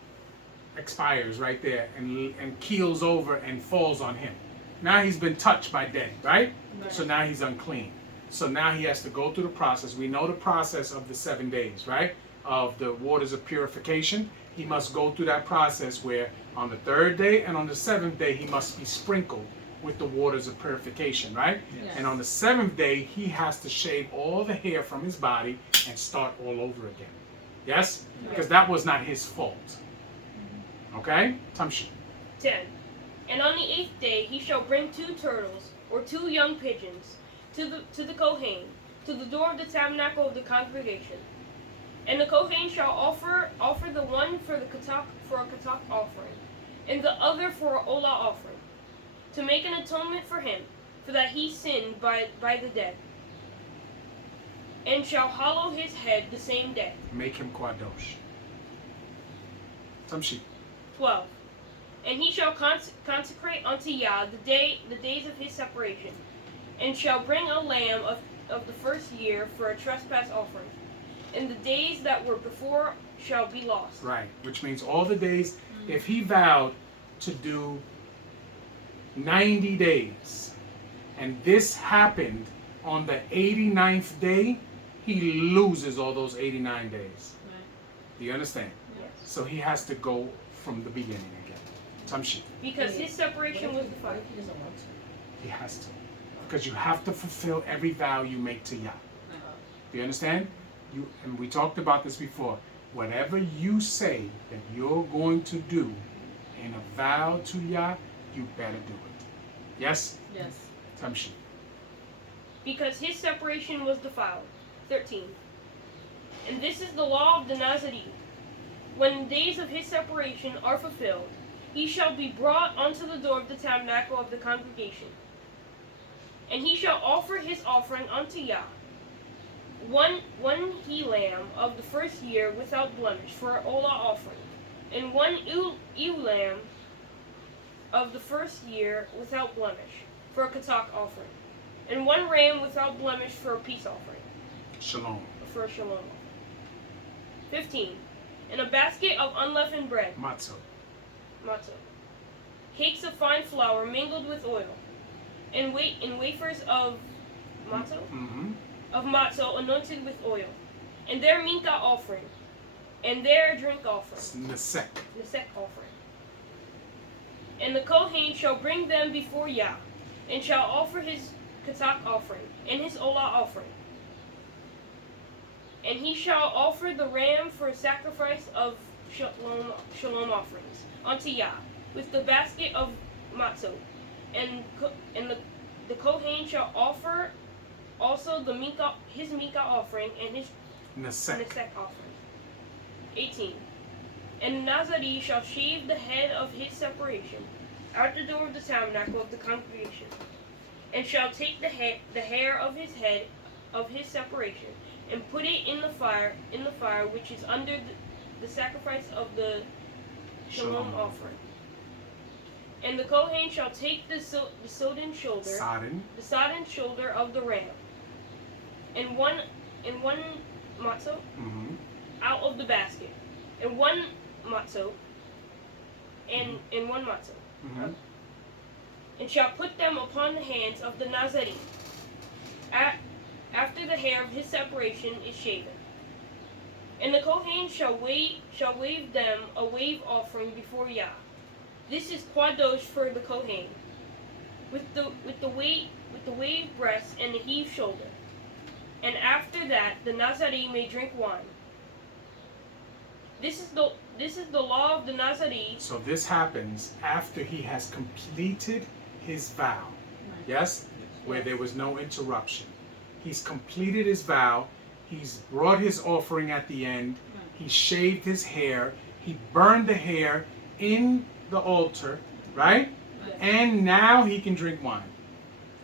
expires right there and keels over and falls on him. Now he's been touched by death, right? So now he's unclean. So now he has to go through the process. We know the process of the 7 days, right? Of the waters of purification. He must go through that process where on the 3rd day and on the 7th day he must be sprinkled with the waters of purification, right? Yes. And on the 7th day he has to shave all the hair from his body and start all over again. Yes? Because that was not his fault. Okay? Tamshi. 10. And on the 8th day he shall bring 2 turtles, or 2 young pigeons, to the Kohen, to the door of the tabernacle of the congregation. And the Kohen shall offer the one for a katak offering, and the other for an olah offering, to make an atonement for him, for that he sinned by the dead. And shall hallow his head the same day. Make him Kwadosh. Tamshi. 12. And he shall consecrate unto Yah the days of his separation, and shall bring a lamb of the first year for a trespass offering. And the days that were before shall be lost. Right, which means all the days, if he vowed to do 90 days, and this happened on the 89th day, he loses all those 89 days. Right. Do you understand? Yes. So he has to go from the beginning again. Tamshi. Because his separation was What defiled. if he doesn't want to? He has to. Because you have to fulfill every vow you make to Yah. Do you understand? And we talked about this before. Whatever you say that you're going to do in a vow to Yah, you better do it. Yes? Yes. Tamshi. Because his separation was defiled. 13. And this is the law of the Nazarene. When the days of his separation are fulfilled, he shall be brought unto the door of the tabernacle of the congregation. And he shall offer his offering unto Yah, one he lamb of the first year without blemish for an olah offering, and one ewe lamb of the first year without blemish for a katak offering, and one ram without blemish for a peace offering, Shalom. for a shalom offering. 15. And a basket of unleavened bread, Matzah. matzah, cakes of fine flour mingled with oil, and wafers of matzah, Mm-hmm. of matzah anointed with oil, and their mincha offering, and their drink offering, Nesek. the sek offering. And the Kohen shall bring them before Yah, and shall offer his katak offering, and his olah offering. And he shall offer the ram for a sacrifice of shalom offerings unto Yah, with the basket of matzah. And the Kohen shall offer also his mincha offering and his Nesek. nesek offering. 18. And the Nazarene shall shave the head of his separation at the door of the tabernacle of the congregation, and shall take the hair of his head of his separation, and put it in the fire which is under the sacrifice of the shalom offering. And the Kohen shall take the sodden shoulder, Sodden. the sodden shoulder of the ram, and one matzah Mm-hmm. out of the basket, and one matzah, and one matzah, Mm-hmm. and shall put them upon the hands of the Nazarene, after the hair of his separation is shaven. And the Kohen shall wave them a wave offering before Yah. This is quadosh for the Kohen, with the wave breast and the heave shoulder. And after that, the Nazarene may drink wine. This is the law of the Nazarene. So this happens after he has completed his vow. Yes? Where there was no interruption. He's completed his vow. He's brought his offering at the end. He shaved his hair. He burned the hair in the altar, right? Right. And now he can drink wine.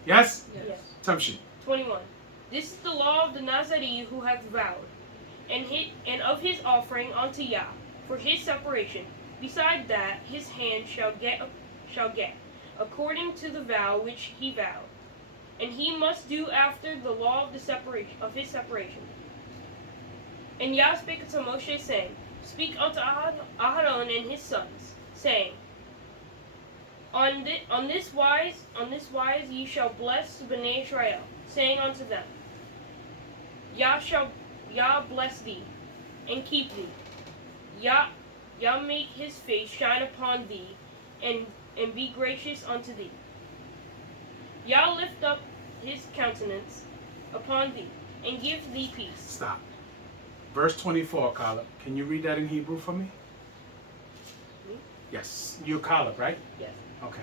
Yes? Yes. Tamshi. 21. This is the law of the Nazarene who hath vowed, and of his offering unto Yah for his separation. Beside that, his hand shall get according to the vow which he vowed, and he must do after the law of his separation. And Yah spake unto Moshe, saying, Speak unto Aharon and his sons, saying, On this wise ye shall bless Bnei Israel, saying unto them, Yah bless thee, and keep thee. Yah make his face shine upon thee, and be gracious unto thee. Yah lift up his countenance upon thee, and give thee peace. Stop. Verse 24, Caleb. Can you read that in Hebrew for me? Me? Yes. You're Caleb, right? Yes. Okay.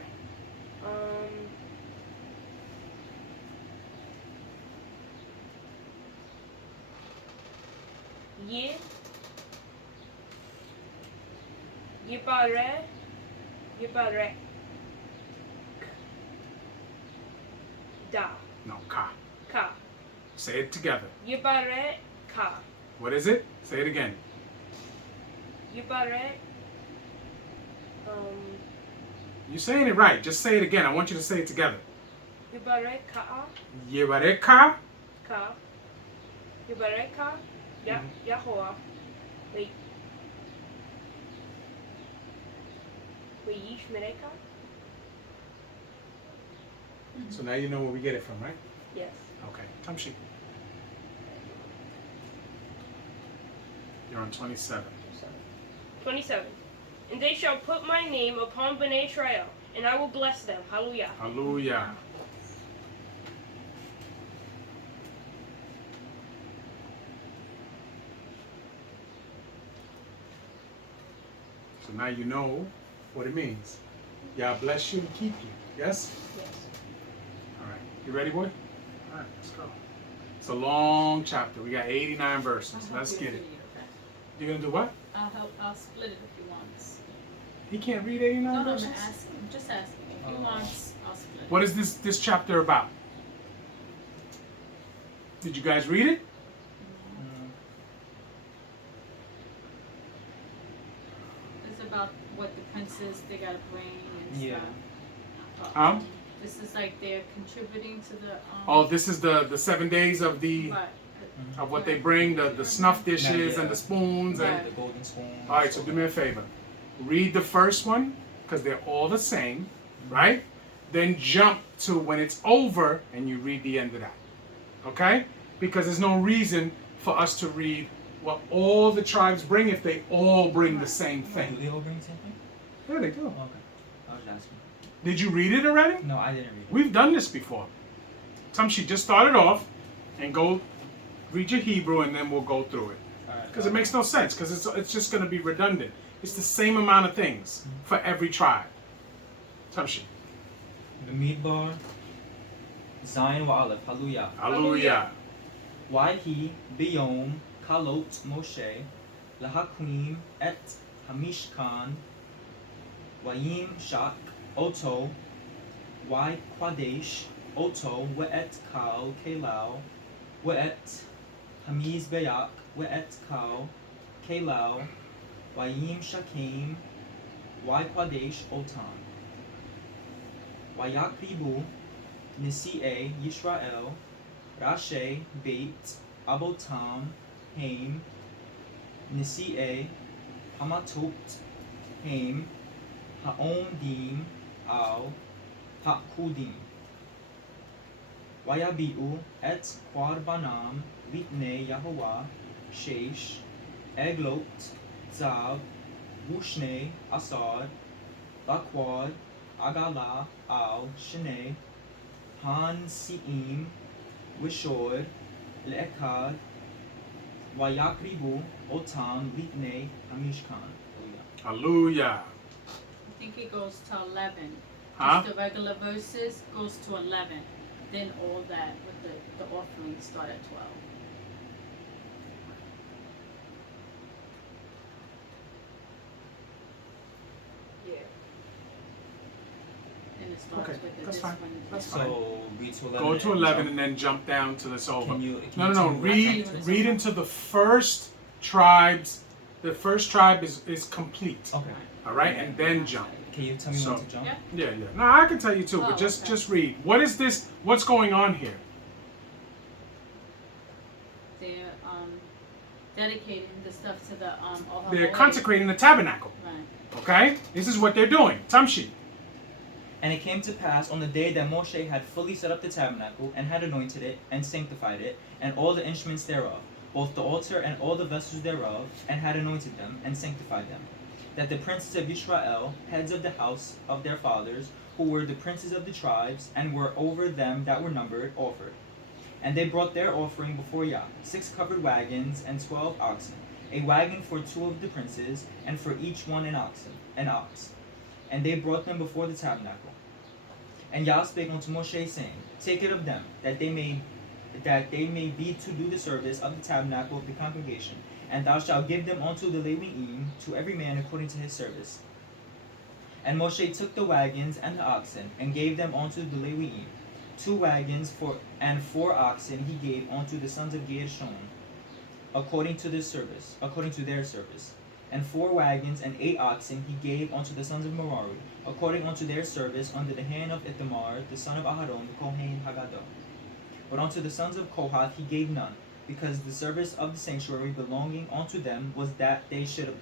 Yibarek da No, Ka. ka Say it together. Yibarek ka What is it? Say it again. Yibarek You're saying it right. Just say it again. I want you to say it together. Yibarek ka Yevareka. ka Yibarek ka Yahweh. Wait. Wayish Mereka? So now you know where we get it from, right? Yes. Okay. Tamshi. You're on 27. 27. And they shall put my name upon Bnei Israel, and I will bless them. Hallelujah. Hallelujah. So now you know what it means. Yah bless you and keep you. Yes? Yes. All right. You ready, boy? All right, let's go. It's a long chapter. We got 89 verses. Let's get it. You're going to do what? I'll split it if you want. He can't read 89 No, I'm verses? asking. I'm just asking. If you want, I'll split it. What is this chapter about? Did you guys read it? It's about what the princes they gotta bring and Yeah. stuff. This is like they're contributing to the. Oh, this is the 7 days of the Right. of what they bring, the snuff dishes Yeah. and the spoons and. Right. The golden spoon. All right, so do me a favor. Read the first one because they're all the same, right? Then jump to when it's over and you read the end of that. Okay? Because there's no reason for us to read what all the tribes bring if they all bring the same Do thing. they all bring something? Yeah, they do. Okay. I was asking. Did you read it already? No, I didn't read it. We've done this before. Tamshi, just start it off and go read your Hebrew and then we'll go through it. Alright. Because it makes no sense because it's just going to be redundant. It's the same amount of things for every tribe. Tamshi. B'midbar, Zayin Wa'alef, Hallelujah. Hallelujah. Wahi biyom kalot Moshe lahakim et hamishkan wayim shak oto y kwadesh oto we'et kal kelau we'et hamiz beyak we'et kal kelau wayim shakim y kwadesh otan wayakribu nisi'e Yisrael Rashi Beit Abotam Haim Nisi'e Hamatot Haim Haomdim Al Hakudim Wayabi'u Et Korbanam Litne Yahovah Sheish Eglot Zav Wushne Asad Lakwad Agala Al Shene Han Si'im Wishor Le'ekad Wayakribu Otam Litne Hamishkan. Hallelujah. I think it goes to 11. Huh? Just the regular verses goes to 11. Then all that with the offerings start at 12. Yeah. And it starts Okay, with the that's this fine. one. That's fine. So read to 11. Go to 11 and then jump down to this over. Can you No. tell me Read what it's read over? into the first tribes. The first tribe is complete. Okay. All right, and then jump. Can you tell me So- when to jump? Yeah. Yeah. No, I can tell you too, Oh, but just okay. read. What is this? What's going on here? They're dedicating the stuff to the Ohel They're Moed. consecrating the tabernacle. Right. Okay, this is what they're doing. Tamshi. And it came to pass on the day that Moshe had fully set up the tabernacle, and had anointed it, and sanctified it, and all the instruments thereof, both the altar and all the vessels thereof, and had anointed them, and sanctified them, that the princes of Israel, heads of the house of their fathers, who were the princes of the tribes, and were over them that were numbered, offered. And they brought their offering before Yah, 6 covered wagons, and 12 oxen, a wagon for 2 of the princes, and for each one an ox. And they brought them before the tabernacle. And Yah spake unto Moshe, saying, Take it of them, that they may be to do the service of the tabernacle of the congregation, and thou shalt give them unto the Leviim, to every man according to his service. And Moshe took the wagons and the oxen, and gave them unto the Leviim. 2 wagons and 4 oxen he gave unto the sons of Gershon, according to their service. And 4 wagons and 8 oxen he gave unto the sons of Merari, according unto their service, under the hand of Ithamar, the son of Aharon, the Kohen Haggadah. But unto the sons of Kohath he gave none, because the service of the sanctuary belonging unto them was that they should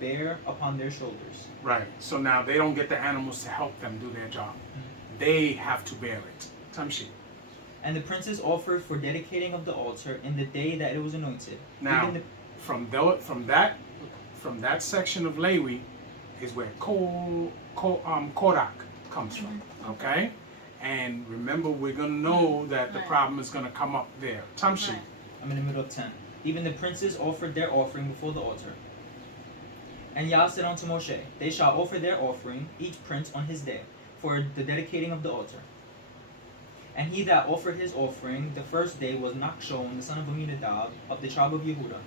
bear upon their shoulders. Right. So now they don't get the animals to help them do their job. They have to bear it. Tamshi. And the princes offered for dedicating of the altar in the day that it was anointed. Now, Even from that section of Lewi is where Korak comes from. Okay. And remember, we're gonna know that the Right. problem is gonna come up there. Tamshi. Right. I'm in the middle of 10. Even the princes offered their offering before the altar. And Yah said unto Moshe, they shall offer their offering, each prince on his day, for the dedicating of the altar. And he that offered his offering the first day was Nachshon, the son of Aminadab, of the tribe of Yehudah.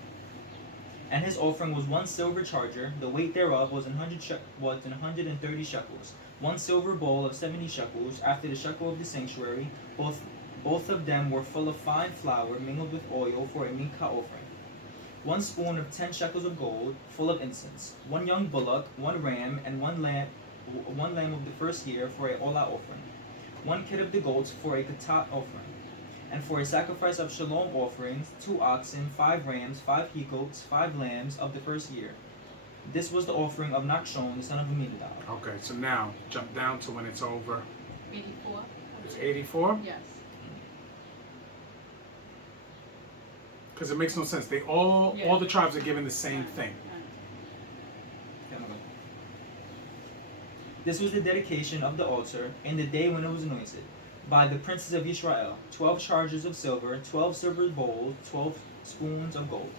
And his offering was 1 silver charger, the weight thereof was 130 shekels. 1 silver bowl of 70 shekels, after the shekel of the sanctuary. Both of them were full of fine flour mingled with oil for a mincha offering. 1 spoon of 10 shekels of gold, full of incense. 1 young bullock, 1 ram, and 1 lamb of the first year for a olah offering. 1 kid of the goats for a katat offering. And for a sacrifice of shalom offerings, 2 oxen, 5 rams, 5 he-goats, 5 lambs of the first year. This was the offering of Nachshon, the son of Aminadab. Okay. So now jump down to when it's over. 84. It's 84. Yes. Because it makes no sense. They all Yeah. the tribes are given the same Right. thing. This was the dedication of the altar in the day when it was anointed, by the princes of Israel, 12 chargers of silver, 12 silver bowls, 12 spoons of gold,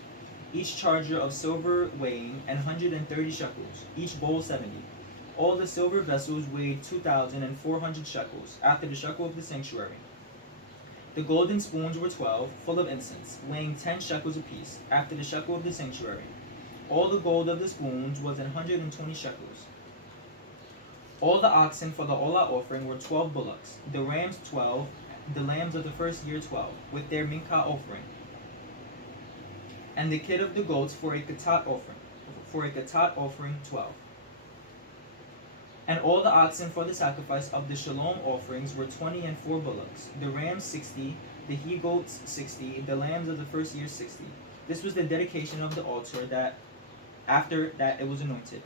each charger of silver weighing 130 shekels, each bowl 70. All the silver vessels weighed 2,400 shekels, after the shekel of the sanctuary. The golden spoons were 12, full of incense, weighing 10 shekels apiece, after the shekel of the sanctuary. All the gold of the spoons was 120 shekels. All the oxen for the olah offering were 12 bullocks, the rams 12, the lambs of the first year 12, with their mincha offering, and the kid of the goats for a katat offering 12. And all the oxen for the sacrifice of the shalom offerings were 20 and 4 bullocks, the rams 60, the he-goats 60, the lambs of the first year 60. This was the dedication of the altar that after that it was anointed.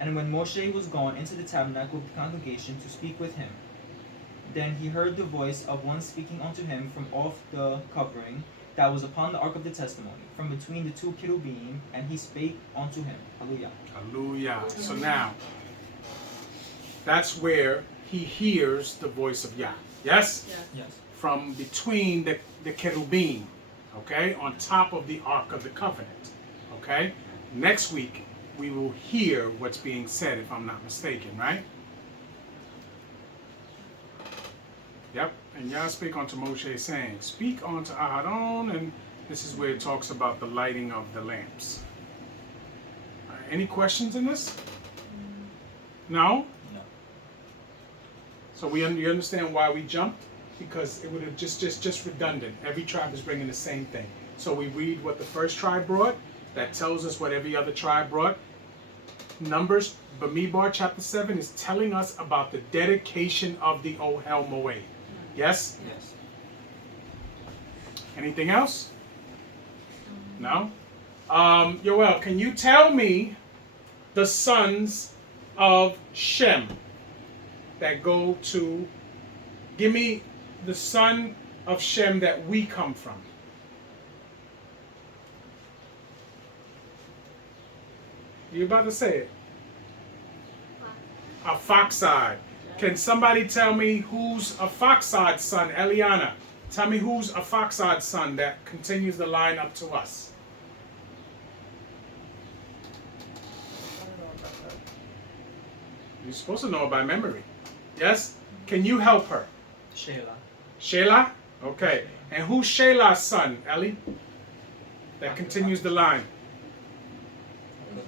And when Moshe was gone into the tabernacle of the congregation to speak with him, then he heard the voice of one speaking unto him from off the covering that was upon the ark of the testimony, from between the 2 cherubim, and he spake unto him. Hallelujah. Hallelujah. So now, that's where he hears the voice of Yah. Yes? Yes. Yes. From between the cherubim, okay, on top of the Ark of the Covenant, okay? Next week, we will hear what's being said, if I'm not mistaken, right? Yep, and Yah spake unto Moshe, saying, speak unto Aharon, and this is where it talks about the lighting of the lamps. Any questions in this? No? No. So you understand why we jumped? Because it would have just redundant. Every tribe is bringing the same thing. So we read what the first tribe brought. That tells us what every other tribe brought. Numbers, Bamidbar chapter 7 is telling us about the dedication of the Ohel Moed. Yes? Yes. Anything else? No? Yoel, can you tell me the sons of Shem that go to... Give me the son of Shem that we come from. You about to say it? A Foxide. Can somebody tell me who's a Foxide son? Eliana, tell me who's a Foxide son that continues the line up to us. I don't know about that. You're supposed to know it by memory. Yes? Can you help her? Shelah. Shelah? Okay. And who's Shelah's son, Ellie? That continues the line. Is it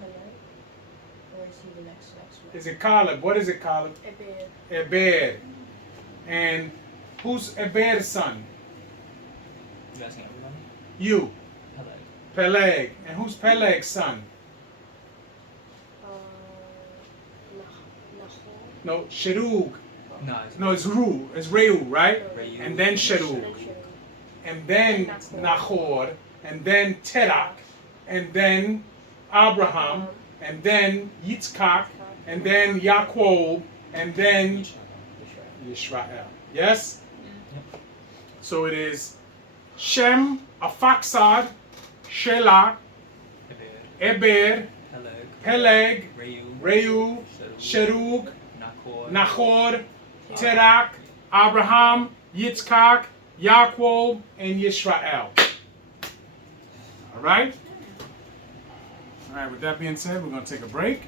Peleg? Or is he the next one? Is it Caleb? What is it, Caleb? Ebed. Ebed. And who's Ebed's son? You asking everybody? You. Peleg. Peleg. And who's Peleg's son? Nahor. No, Sherug. No, it's No, it's Ru. It's Reu, right? Reu. And then Sherug. Then Sherug. And then Nahor. Nahor. and then Terach, and then Abraham, and then Yitzchak, and then Yaakov, and then Yisrael. Yes? Yep. So it is Shem, Afaksad, Shelah, Eber, Peleg, Reu, Sherug, Nahor, Terach, Abraham, Yitzchak, Yaakov, and Yisrael. All right? All right, with that being said, we're going to take a break.